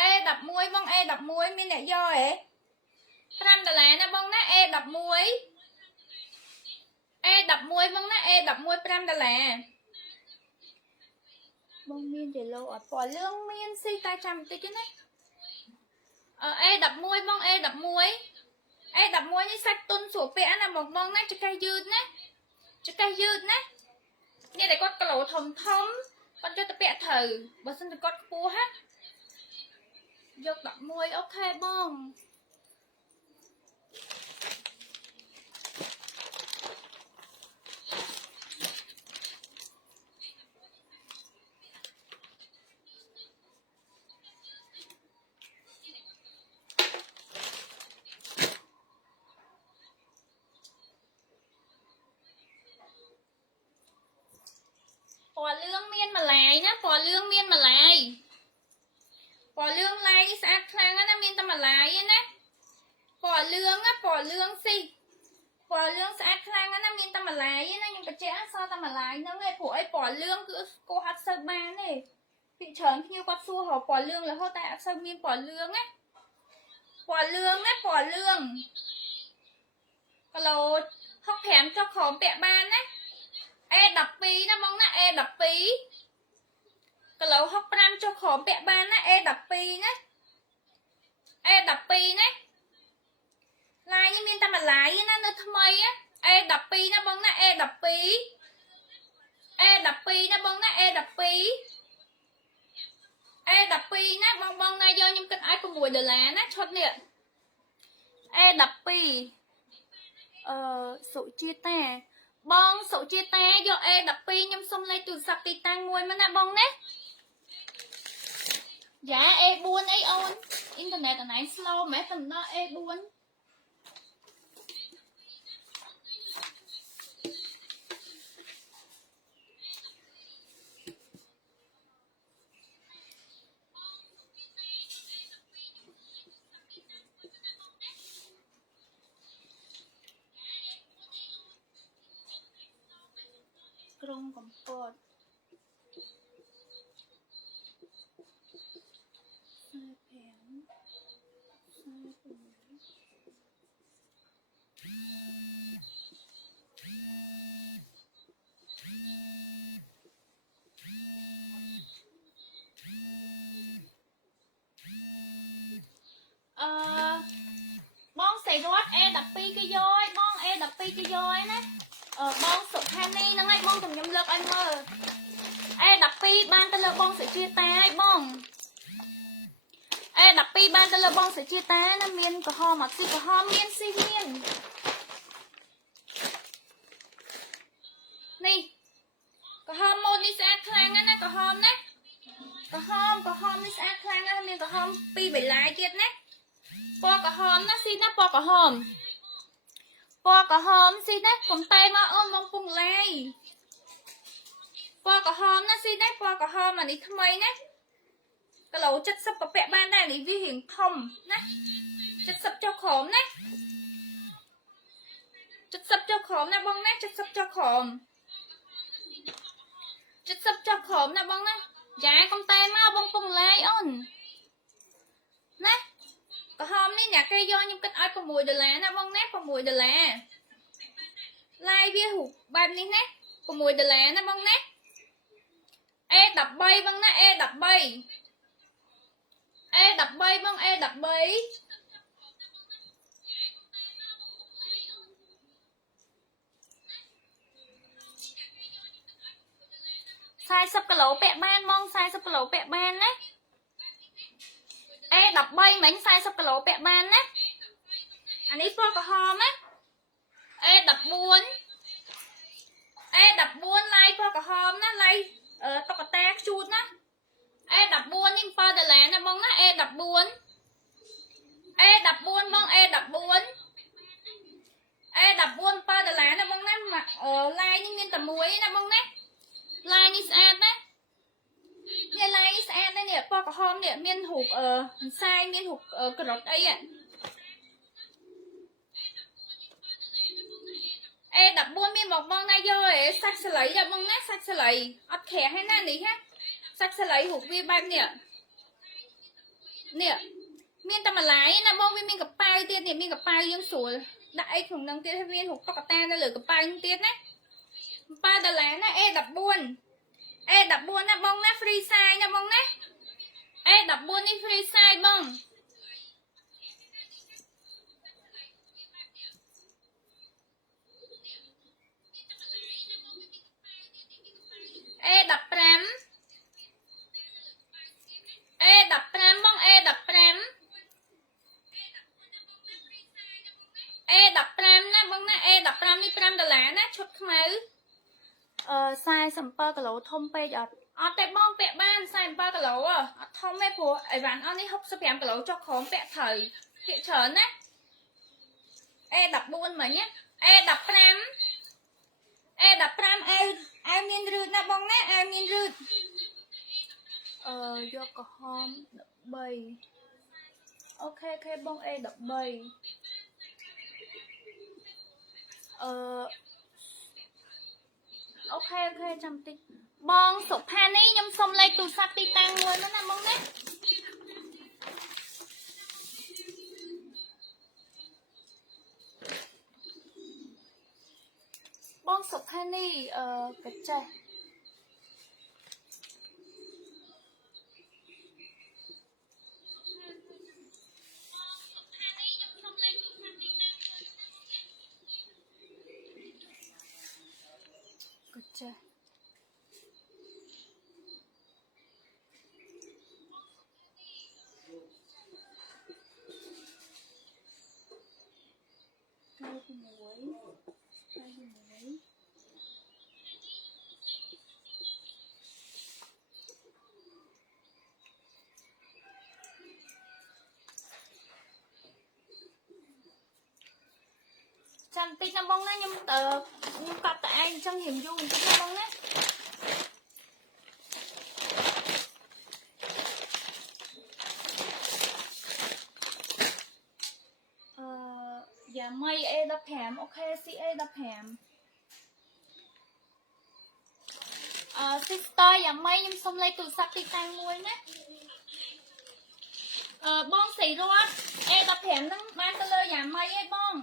E11 បង E11 មានអ្នកយកហ៎$5ណាបងណាE11 E11 បងណាE11 $5បងមានយេឡូអត់ពណ៌លឿងមានស៊ីតែចាំបន្តិចទេណាE11 បង E11 នេះសាច់ទុនស្រួលពាក់ណាបងណាចង្កេះយឺតណាចង្កេះយឺតណានេះតែគាត់គីឡូធំគាត់យកទៅពាក់ត្រូវបើសិនតែគាត់ខ្ពស់ហ่ะយក11អូខេបងពណ៌លឿងមានម្លាយណាពណ៌លឿងមានម្លាយពណ៌លឿងឡាយនេះស្អាតខ្លាំងណាមានតែម្លាយណាពណ៌លឿងណាពណ៌លឿងស៊ីពណ៌លឿងស្អាតខ្លាំងណាមានតែម្លាយណាខ្ញុំបញ្ជាក់សតែម្លាយហ្នឹងឯងព្រោះអីពណ៌លឿងគឺគោះអត់សូវបានទេពីច្រើនភ្ញៀវគាត់សួររកពណ៌លឿងរហូតតែអត់សូវមានពណ៌លឿងណាពណ៌លឿងណាពណ៌លឿងគីឡូ65ចុះក្រោមពាក់បានណាE12 ណាបងណាE12 គីឡូ65ចុះក្រោមពាក់បានណាE12 ណាE12 ណាឡាយនេះមានតែម្លាយណានៅថ្មីE12 ណាបងណា E12 E12 ណាបងណា E12 E12 ណាបងណាយកខ្ញុំគិតឲ្យ$6ណាឈុតនេះE12 សុជាតាបងសុជាតាយក E12 ខ្ញុំសុំលេខទូរស័ព្ទទីតាំងមួយមកណាបងណាយ៉ា E4 អីអូនអ៊ីនធឺណិតអនឡាញ slow មែនតែដល់ E4 ក្រុងកំពតបងសេរត E12 គេយកឲ្យបង E12 គេយកឲ្យណាបងសុខានីហ្នឹងហើយបងខ្ញុំលើកឲ្យមើលE12 បានទៅលើបងសុជាតាហើយបង E12 បានទៅលើបងសុជាតាណាមានក្រហមអត់ស៊ីក្រហមមានស៊ីមាននេះក្រហមម៉ូតនេះស្អាតខ្លាំងណាស់ក្រហមណាក្រហមនេះស្អាតខ្លាំងណាស់មានក្រហមពីរបៃលាយទៀតណាពណ៌ក្រហមណាស៊ីណាពណ៌ក្រហមស៊ីណាកុំតែមកអូនមកពុំឡាយពណ៌ក្រហមណាស៊ីណាពណ៌ក្រហមអានេះថ្មីណាគីឡូ70ប្រពាក់បានដែរនេះវារៀងធំណា70ចុះក្រោមណា70ចុះក្រោមណាបងណា70ចុះក្រោម70ចុះក្រោមណាបងណាយ៉ាកុំតែមកបងពុំឡាយអូនណាក្រហមនេះអ្នកគេយកខ្ញុំគិតឲ្យ$6ណាបងណា$6ឡាយវារូបបែបនេះណា$6ណាបងណាE13 បងណាE13 បង E13 40គីឡូពាក់បានបង40គីឡូពាក់បានណា E13 មិញ40គីឡូពាក់បានណាអានេះពណ៌ក្រហមណាE14 ឡាយពណ៌ក្រហមណាឡាយតុក្កតាខ្ជូតណាE14នេះ$7ណាបងណាE14 E14 បង E14 E14 $7 ណាបងណាឡាយនេះមានតែមួយណាបងណាឡាយនេះស្អាតណានេះឡាយនេះស្អាតណានេះពណ៌ក្រហមនេះមានរូបផ្សាយមានរូបក្រត់អីE14 មានមកបងណាយកឯសាច់ស្លៃបងណាសាច់ស្លៃអត់ក្រាស់ហើយណានេះហ៎សាច់ស្លៃរូបវាបែបនេះនេះមានតែម្លាយណាបងវាមានកប៉ៅទៀតនេះមានកប៉ៅយើងស្រួលដាក់អីក្នុងនឹងទៀតហើយមានរូបតុក្កតានៅលើកប៉ៅទៀតណា$7ណា E14 ណាបងណា free size ណាបងណា E14 នេះ free size បងE15 បង E15 ណាបងណា E15 នេះ$5ណាឈុតខ្មៅ47គីឡូធំពេកអត់ទេបងពាក់បាន47គីឡូអត់ធំទេព្រោះអីវ៉ាន់អស់នេះ65គីឡូចុះក្រោមពាក់ត្រូវពាក់ច្រើនណា E14 មិញណា E15 អាវមានរឺតណាបងណាអាវមានរឺតយកក្រហម13អូខេបង A13អូខេចាំតិចបងសុផានីខ្ញុំសុំលេខទូរស័ព្ទទីតាំងមួយណាបងណាបងសុផានីកាចេះចាចាំតិចណាបងណាខ្ញុំកាត់តែឯងអញ្ចឹងរៀងយូរបន្តិចណាបងណាយ៉ាម៉ៃ A15 អូខេ CA15 sister យ៉ាម៉ៃខ្ញុំសុំលេខទូរស័ព្ទទីតាំងមួយណាបងស្រីរត A15 ហ្នឹងបានទៅលើយ៉ាម៉ៃឯងបង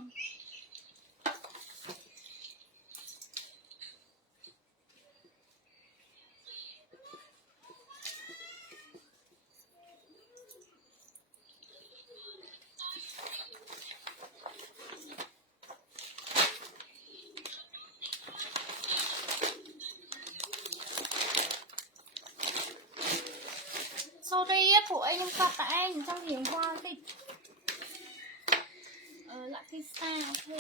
sorry ព្រោះអីខ្ញុំកាត់តែឯងអញ្ចឹងរៀងវល់តិចលាក់ទីស្តាអូខេ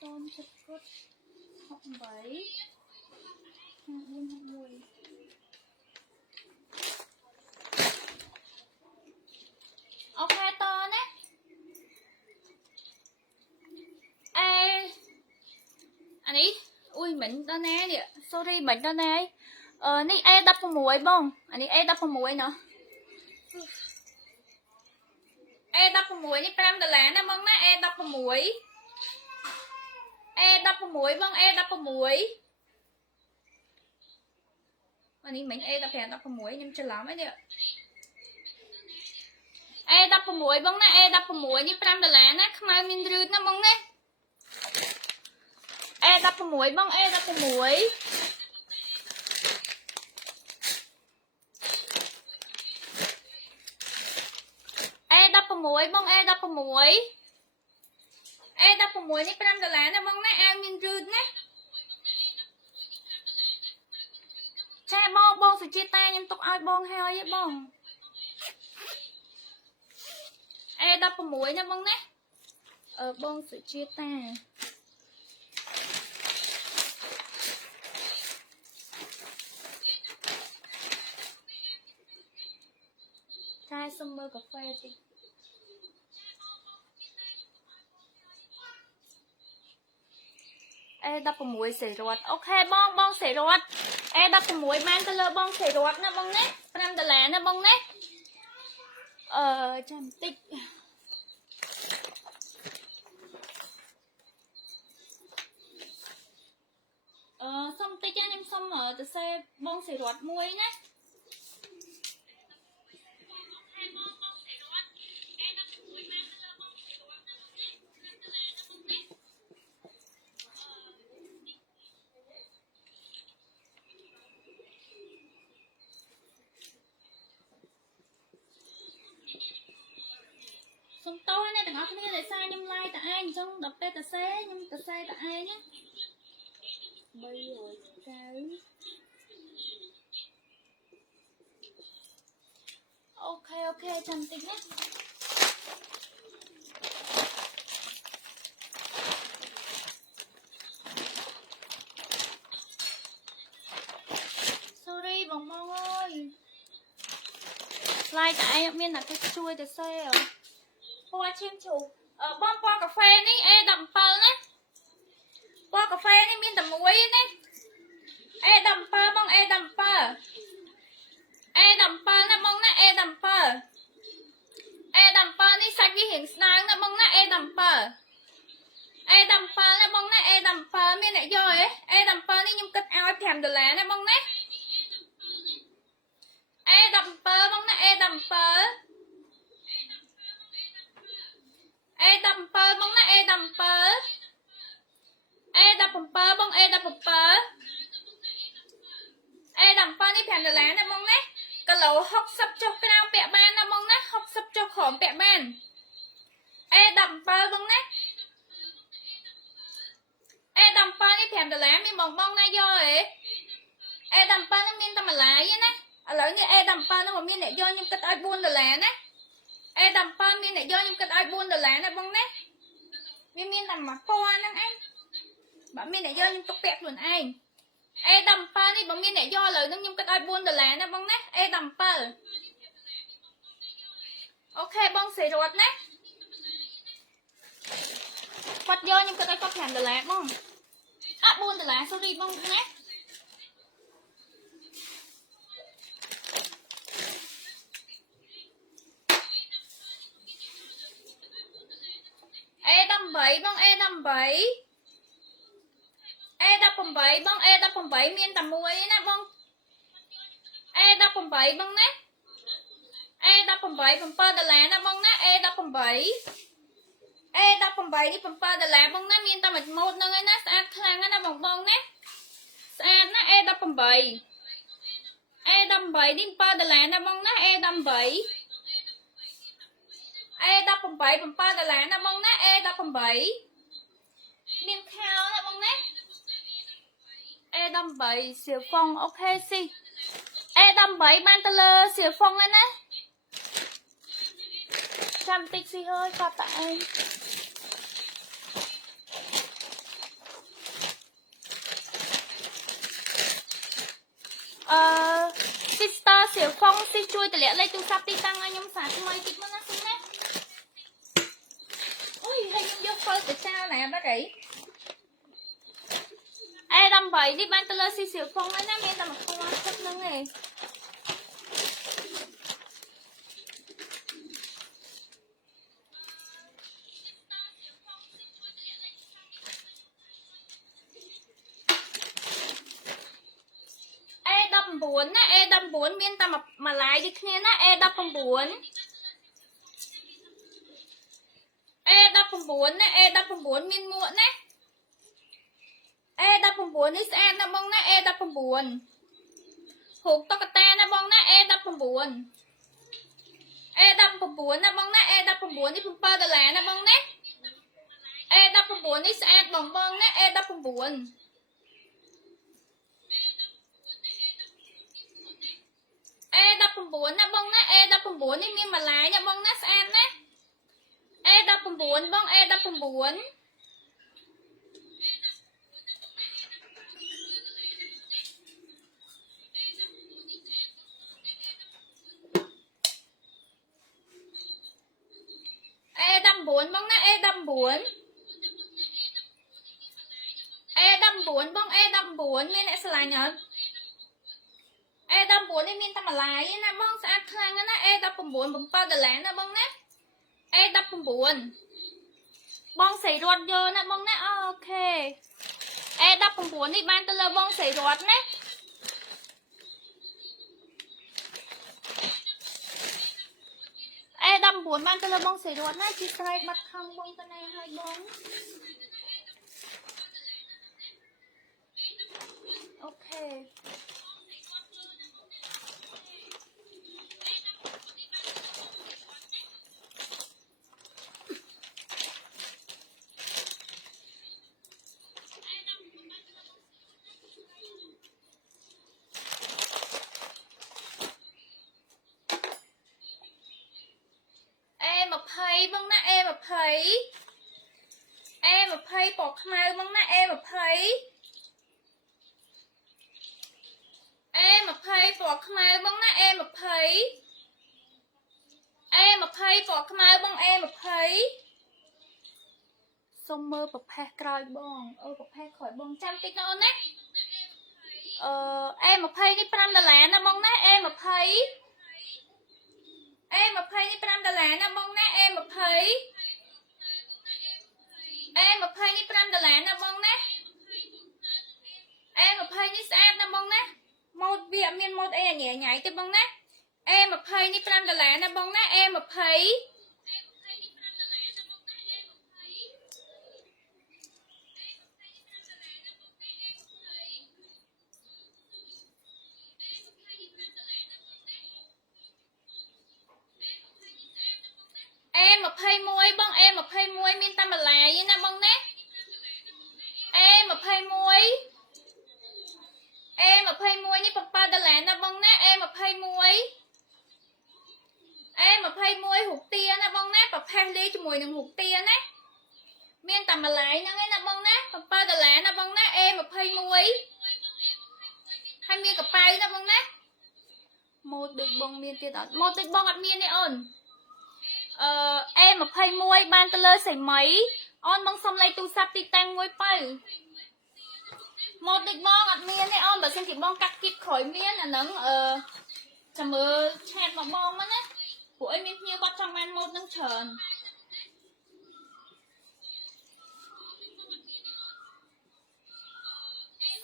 សូមជិតគត់68 5461អូខេតណាអានេះអ៊ុយមិនដល់ណានេះ sorry មិនដល់ណានេះ A16 បងអានេះ A16 ណោះ A16 នេះ$5ណាបងណា A16 បង A16 អានេះមិន A15 16ខ្ញុំច្រឡំហើយនេះA16 បងណា A16 នេះ$5ណាខ្មៅមានរឺតណាបងណាA16 បង A16 A16 បង A16 A16 នេះ$5ណាបងណាអាវមានរឺតណាចាបងសុជាតាខ្ញុំទុកឲ្យបងហើយបង A16 ណាបងណា bông sự chia ta chai summer cà phê thì đập muối sỉ ruột ok bong sỉ ruột đập muối mang cái lơ bong sỉ ruột nè bong nè $5 nè bong nè trăm tích xong tích anh em xong ở từ xe bong sỉ ruột muối nè xong tôi nè đừng nói cái này sai nhâm like tại ai trong đập tê tà xe nhâm tà xe tại ai nhé bây rồi cái ok trăm tích nhé sorry bông bông ơi like tại ai miên là cái chui tà xe rồi qua chim chủ bom qua cà phê ní đầm pơ nè qua cà phê ní miên tầm muối nè đầm pơ bông đầm pơ đầm pơ nè bông nè đầm pơ đầm pơ ní sạch với hiện sáng nè bông nè đầm pơ đầm pơ nè bông nè đầm pơ miên lại rồi đầm pơ ní nhung cất áo thèm đồ lá nè bông nè đầm pơ bông nè đầm pơ đầm pơ bông nè đầm pơ đầm pơ bông đầm pơ đầm pơ ní thèm đồ lá nè bông nè cái lẩu hốc sập cho cái nào bẹ ban nè bông nè hốc sập cho khổm bẹ ban đầm pơ bông nè đầm pơ ní thèm đồ lá mi bông bông nè rồi đầm pơ ní miên tâm mà lại vậy nè lỡ như đầm pơ nó mà miên lại do nhưng cái ai buôn đồ lá nè đầm pơ miên lại do nhưng cái ai buôn đồ lá nè bông nè miên làm mà qua nè anh bạn miên lại do nhưng tóc bẹt luôn anh đầm pơ ní bọn miên lại do lời nó nhưng cái ai buôn đồ lá nè bông nè đầm pơ ok bông xì ruột nè quạt do nhưng cái ai có thèm đồ lá bông buôn đồ lá sorry bông nè đầm bảy bông đầm bảy đầm bảy bông đầm bảy miên tầm muối nè bông đầm bảy bông nè đầm bảy bông pơ đà lá nè bông nè đầm bảy đầm bảy đi bông pơ đà lá bông nè miên tầm một nâng ấy nè sạch khang nè bông bông nè sạch nè đầm bảy đi pơ đà lá nè bông nè đầm bảy đầm bảy bông pơ đà lá nè bông nè đầm bảy miên khao nè bông nè đầm bảy xỉu phong ok si đầm bảy ban tơ lơ xỉu phong lên nè trăm tích si hơi qua tại sister xỉu phong si chui từ lẽ lấy tu sắp đi tăng anh nhung phạt mấy tích mất nó xuống nè ui hay nhung vô phơi từ sao nè bác kỹ đầm bảy đi ban tơ lơ si xỉu phong lên nè miên tầm một con thích nâng này đầm bốn nè đầm bốn miên tầm mà lái đi kia nè đầm bốn đầm bốn nè đầm bốn miên muộn nè đầm bốn đi xe nè bông nè đầm bốn hụt tóc ta nè bông nè đầm bốn đầm bốn nè bông nè đầm bốn đi phun pơ đà lá nè bông nè đầm bốn đi xe bông bông nè đầm bốn đập bốn nè bông nè đập bốn đi miên mà lái nè bông nè ăn nè đập bốn 9 បង E19 E19 បងណា E19 បង E19 មានអ្នកស្រឡាញ់អត់ E19 នេះមានតែម្លាយណាបងស្អាតខ្លាំងណា E19 $7ណាបងណា E19 បងស្រីរត់យកណាបងណាអូខេ E19 នេះបានទៅលើបងស្រីរត់ណាE19 បានទៅលើបងស្រីរត់ណាជីស្រែកបាត់ខំបងទៅណាហើយបងអូខេE20 បងណា E20 ពណ៌ខ្មៅបងណា E20 ពណ៌ខ្មៅបងណា E20 ពណ៌ខ្មៅបង E20 សុំមើលប្រភេទក្រោយបងប្រភេទក្រោយបងចាំតិចណាអូនណាE20 នេះ$5ណាបងណា E20 នេះ$5ណាបងណា E20 នេះ$5ណាបងណា E20 នេះស្អាតណាបងណាម៉ូដវាមានម៉ូដអីញ៉ៃញ៉ៃទេបងណា E20 នេះ$5ណាបងណា E20 E21 បង E21 មានតែម្លាយណាបងណា E21 នេះ$7ណាបងណា E21 រូបទាណាបងណាប្រភេទលាយជាមួយនឹងរូបទាណាមានតែម្លាយហ្នឹងឯណាបងណា$7ណាបងណា E21 ហើយមានកប៉ៅណាបងណាម៉ូដដូចបងមានទៀតអត់ម៉ូដដូចបងអត់មានទេអូនE21 បានទៅលើសៃមីអូនបងសុំលេខទូរស័ព្ទទីតាំងមួយបើម៉ូដដូចបងអត់មានទេអូនបើសិនជាបងកាត់គៀបក្រោយមានអាហ្នឹងចាំមើលឆាតមកបងមកណាពួកអីមានភ្ញៀវគាត់ចង់បានម៉ូដហ្នឹងច្រើន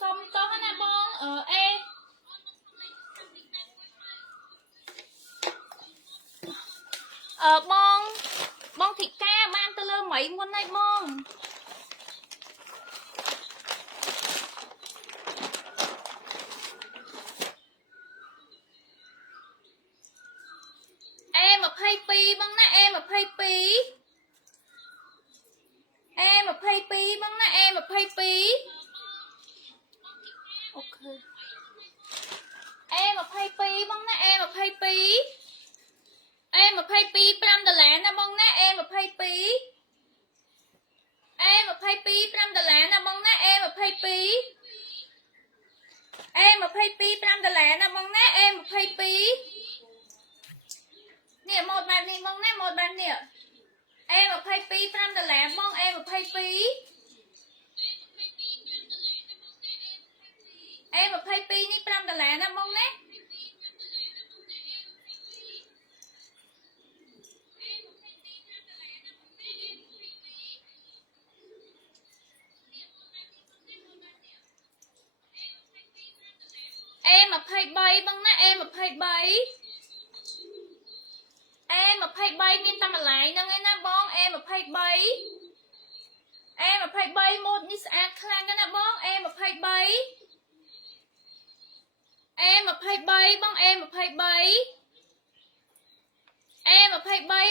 សុំតោះណាបងបងធីកាបានទៅលើមីមុនហើយបងE22 បងណា E22 បងណា E22 អូខេ E22 បងណា E22 $5ណាបងណា E22 $5ណាបងណា E22 $5ណាបងណា E22 នេះម៉ូដបែបនេះបងណាម៉ូដបែបនេះE22 $5បង E22 នេះ$5ណាបងណាE23 បងណា E23 មានតែម្លាយហ្នឹងឯណាបង E23 ម៉ូដនេះស្អាតខ្លាំងណាស់បង E23 បង E23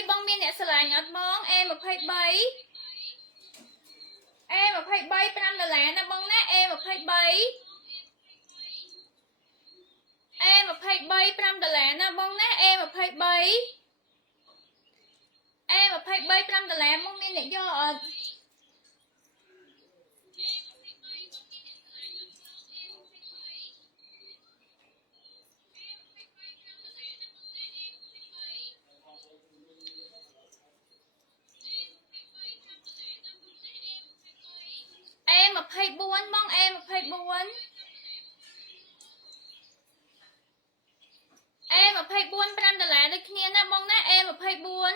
បងមានអ្នកស្រឡាញ់អត់បង E23 $5ណាបងណា E23 $5ណាបងណា E23 em 23 $5 មកមានអ្នកយកអត់em 24បងem 24em 24 $5ដូចគ្នាណាបងណាem 24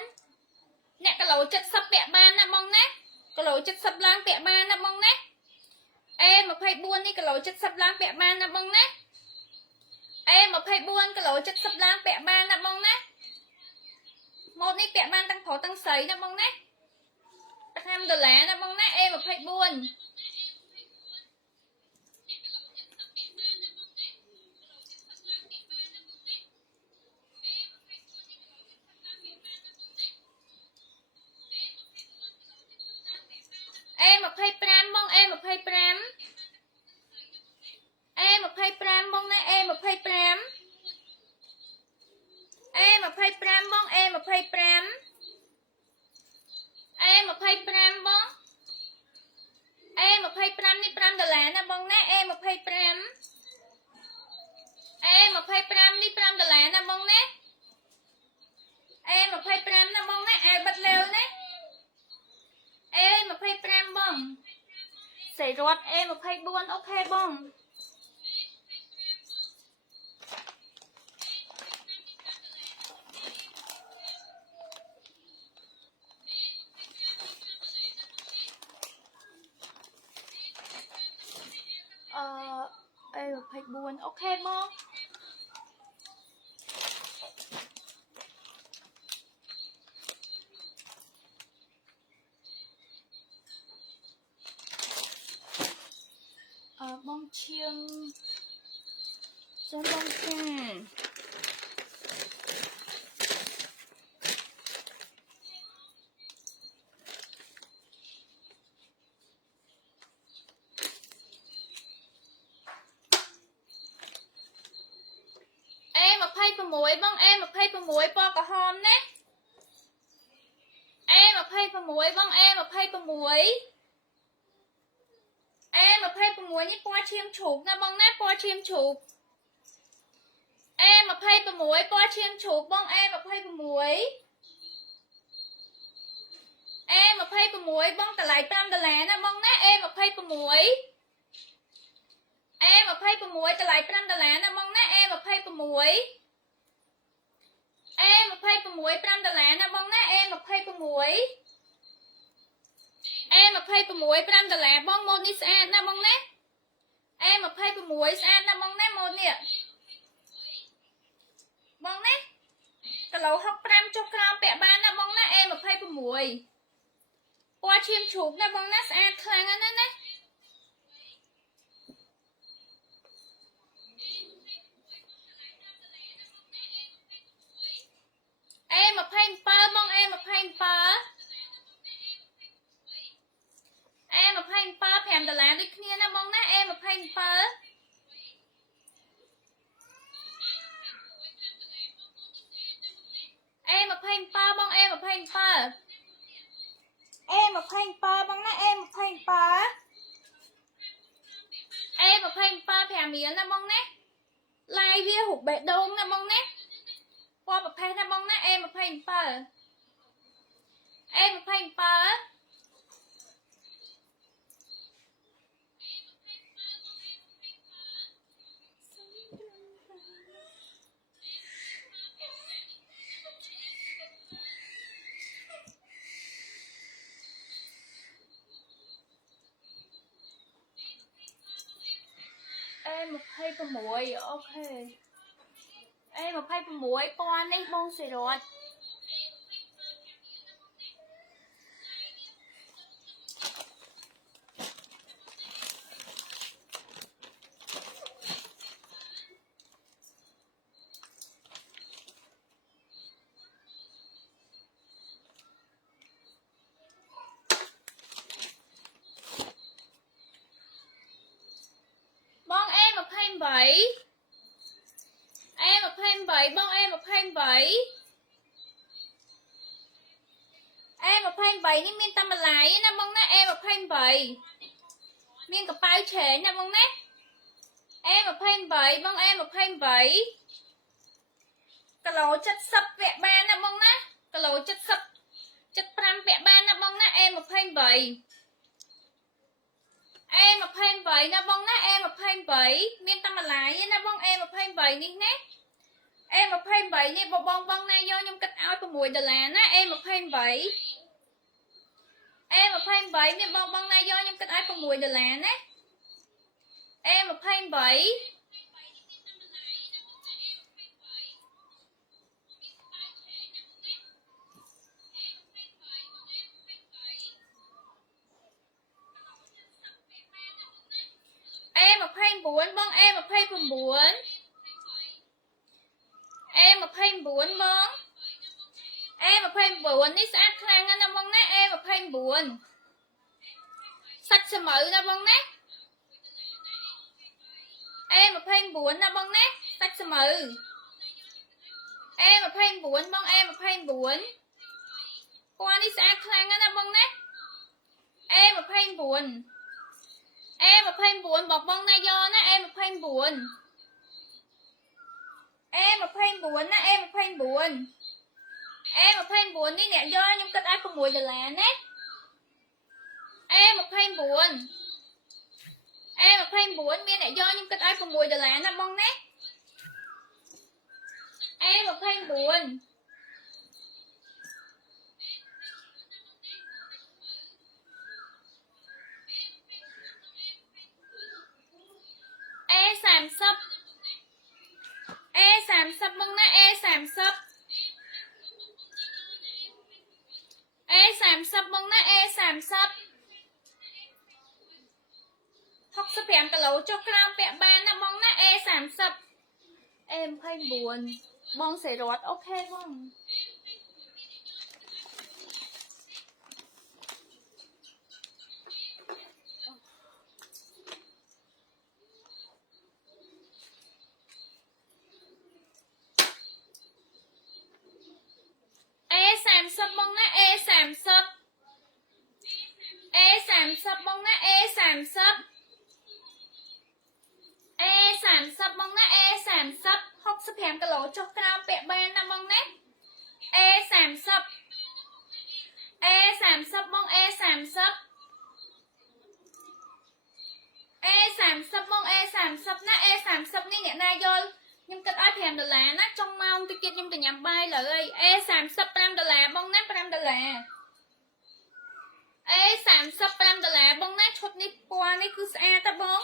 អ្នកគីឡូ70ពាក់បានណាបងណាគីឡូ70ឡើងពាក់បានណាបងណាem 24នេះគីឡូ70ឡើងពាក់បានណាបងណាem 24គីឡូ70ឡើងពាក់បានណាបងណាម៉ូតនេះពាក់បានទាំងប្រុសទាំងស្រីណាបងណា$5ណាបងណា em 24em 25បងem 25em 25បងណាem 25em 25បងem 25em 25បងem 25នេះ$5ណាបងណាem 25em 25នេះ$5ណាបងណាem 25ណាបងណាអាយបិទលើណាem 25បងសេរត em 24អូខេបងem 24អូខេបងបងឈៀងចូលបងចាem 26បង em 26ពណ៌ក្រហមណា em 26បង em 26em 26នេះពណ៌ឈាមជ្រូកណាបងណាពណ៌ឈាមជ្រូក em 26ពណ៌ឈាមជ្រូកបង em 26em 26បងតម្លៃ$5ណាបងណា em 26em 26តម្លៃ$5ណាបងណា em 26em 26 $5ណាបងណា em 26em 26 $5បងម៉ូតនេះស្អាតណាបងណា em 26ស្អាតណាបងណាម៉ូតនេះបងណាគីឡូ65ចុះក្រោមពាក់បានណាបងណា em 26ពណ៌ឈាមជ្រូកណាបងណាស្អាតខ្លាំងណាស់ណាem 27បង em 27em 27 $5ដូចគ្នាណាបងណា em 27em 27បង em 27 em 27បងណា em 27 em 27 5រៀលណាបងណាឡាយវារូបបេះដូងណាបងណាពណ៌ប្រភេទណាបងណា em 27 em 27អូខេem 26ពណ៌នេះបងសេរតបង em 28 em 28បង em 28 27នេះមានតែម្លាយណាបងណា A28 មានកប៉ៅឆេងណាបងណា A28 បង A28 គីឡូ70ពាក់បានណាបងណាគីឡូ70 75ពាក់បានណាបងណា A28 A28 ណាបងណា A28 មានតែម្លាយណាបង A28 នេះណា A28 នេះបងណាយកខ្ញុំគិតឲ្យ$6ណា A28 A28 នេះបងណាយកខ្ញុំគិតឲ្យ$6ណា A28 A29 បង A29 A29 បង A29 នេះស្អាតខ្លាំងណាស់បងណា A29 សាច់ស្មៅណាបងណា A29 ណាបងណាសាច់ស្មៅ A29 បង A29 ពណ៌នេះស្អាតខ្លាំងណាបងណា A29 A29 បងណាយកណា A29 A29 ណា A29 A29 នេះអ្នកយកខ្ញុំគិតឲ្យ$6ណា A29 A29 មានអ្នកយកខ្ញុំគិតឲ្យ$6ណាបងណា A29 A30 A30 បងណា A30 A30 បងណា A30 65គីឡូចុះក្រោមពាក់បានណាបងណា A30 A29 បងសេរតអូខេបងA30 បងណា A30 A30 បងណា A30 A30 បងណា A30 65គីឡូចុះក្រោមពាក់បានណាបងណា A30 A30 បង A30 A30 បង A30 ណា A30 នេះអ្នកណាយល់ខ្ញុំគិតឲ្យ$5ណាចុងម៉ោងតិចទៀតខ្ញុំទៅញ៉ាំបាយលើអី A30 $5បងណា$5 A30 $5បងណាឈុតនេះពណ៌នេះគឺស្អាតតាបង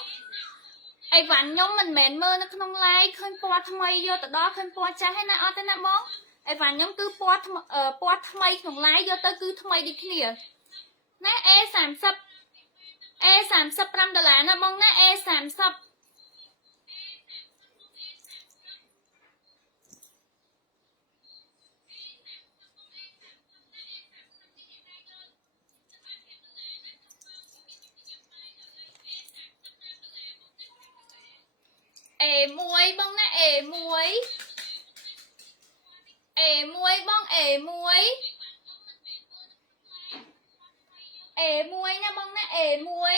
អីវ៉ាន់ខ្ញុំមិនមែនមើលនៅក្នុង live ឃើញពណ៌ថ្មីយកទៅដល់ឃើញពណ៌ចាស់ហើយណាអត់ទេណាបងអីវ៉ាន់ខ្ញុំគឺពណ៌ថ្មីក្នុង live យកទៅគឺថ្មីដូចគ្នាណា A30 A30 $5ណាបងណា A30អេមួយបងណាអេមួយអេមួយបងអេមួយអេមួយណាបងណាអេមួយ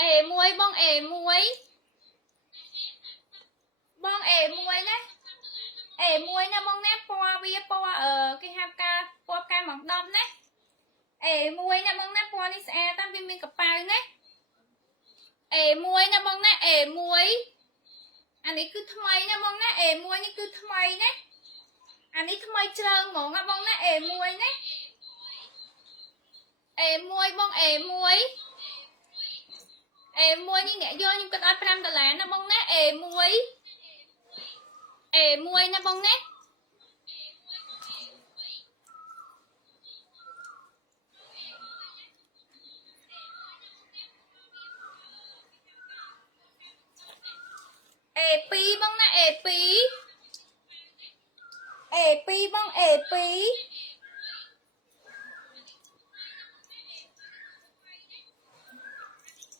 អេមួយបងអេមួយបងអេមួយណាអេមួយណាបងណាពណ៌វាពណ៌គេហៅការពណ៌ផ្កាយម៉ង10ណាអេមួយណាបងណាពណ៌នេះស្អាតតាមវាមានកប៉ៅណាអេមួយណាបងណាអេមួយអានេះគឺថ្មីណាបងណាអេមួយនេះគឺថ្មីណាអានេះថ្មីជ្រើងហ្មងណាបងណាអេមួយណាអេមួយបងអេមួយអេមួយនេះអ្នកយកខ្ញុំគិតឲ្យ$5ណាបងណាអេមួយអេមួយណាបងណាA2 បងណា A2 A2 បង A2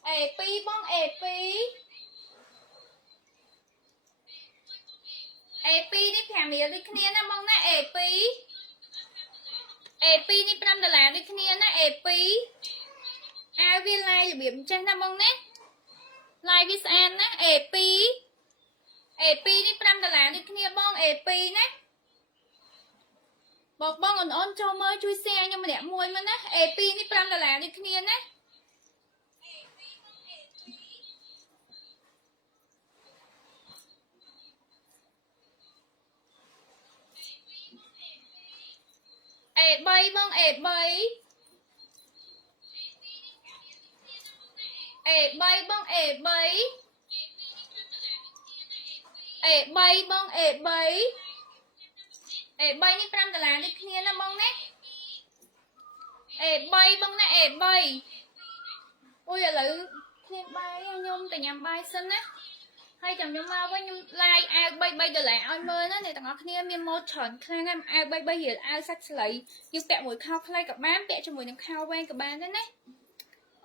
A2 បង A2 A2 នេះ5រៀលដូចគ្នាណាបងណា A2 A2 នេះ$5 ដូចគ្នាណា A2 អាវវាឡាយរបៀបចេះណាបងណាឡាយវាស្អាតណា A2 នេះ$5ដូចគ្នាបង A2 ណាបងអូនចូលមើលជួយ share ខ្ញុំម្នាក់មួយមកណា A2 នេះ$5ដូចគ្នាណាA3 បង A3 បង A3 បង A3 នេះ$5ដូចគ្នាណាបងណា A3 បងណា A3 អូយឥឡូវខ្ញុំបាយខ្ញុំទៅញ៉ាំបាយសិនណាហើយចាំខ្ញុំមកវិញខ្ញុំ like អាវ$3 ឲ្យមើលណាអ្នកទាំងអស់គ្នាមានម៉ូតច្រើនខ្លាំងហើយអាវ$3រៀលអាវសាច់ស្លៃយើងពាក់មួយខោខ្លីក៏បានពាក់ជាមួយនឹងខោវែងក៏បានដែរណា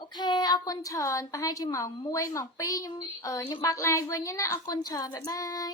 អូខេអរគុណច្រើនប្រហែលជាម៉ោង1ម៉ោង2ខ្ញុំបាត់ live វិញណាអរគុណច្រើនបាយបាយ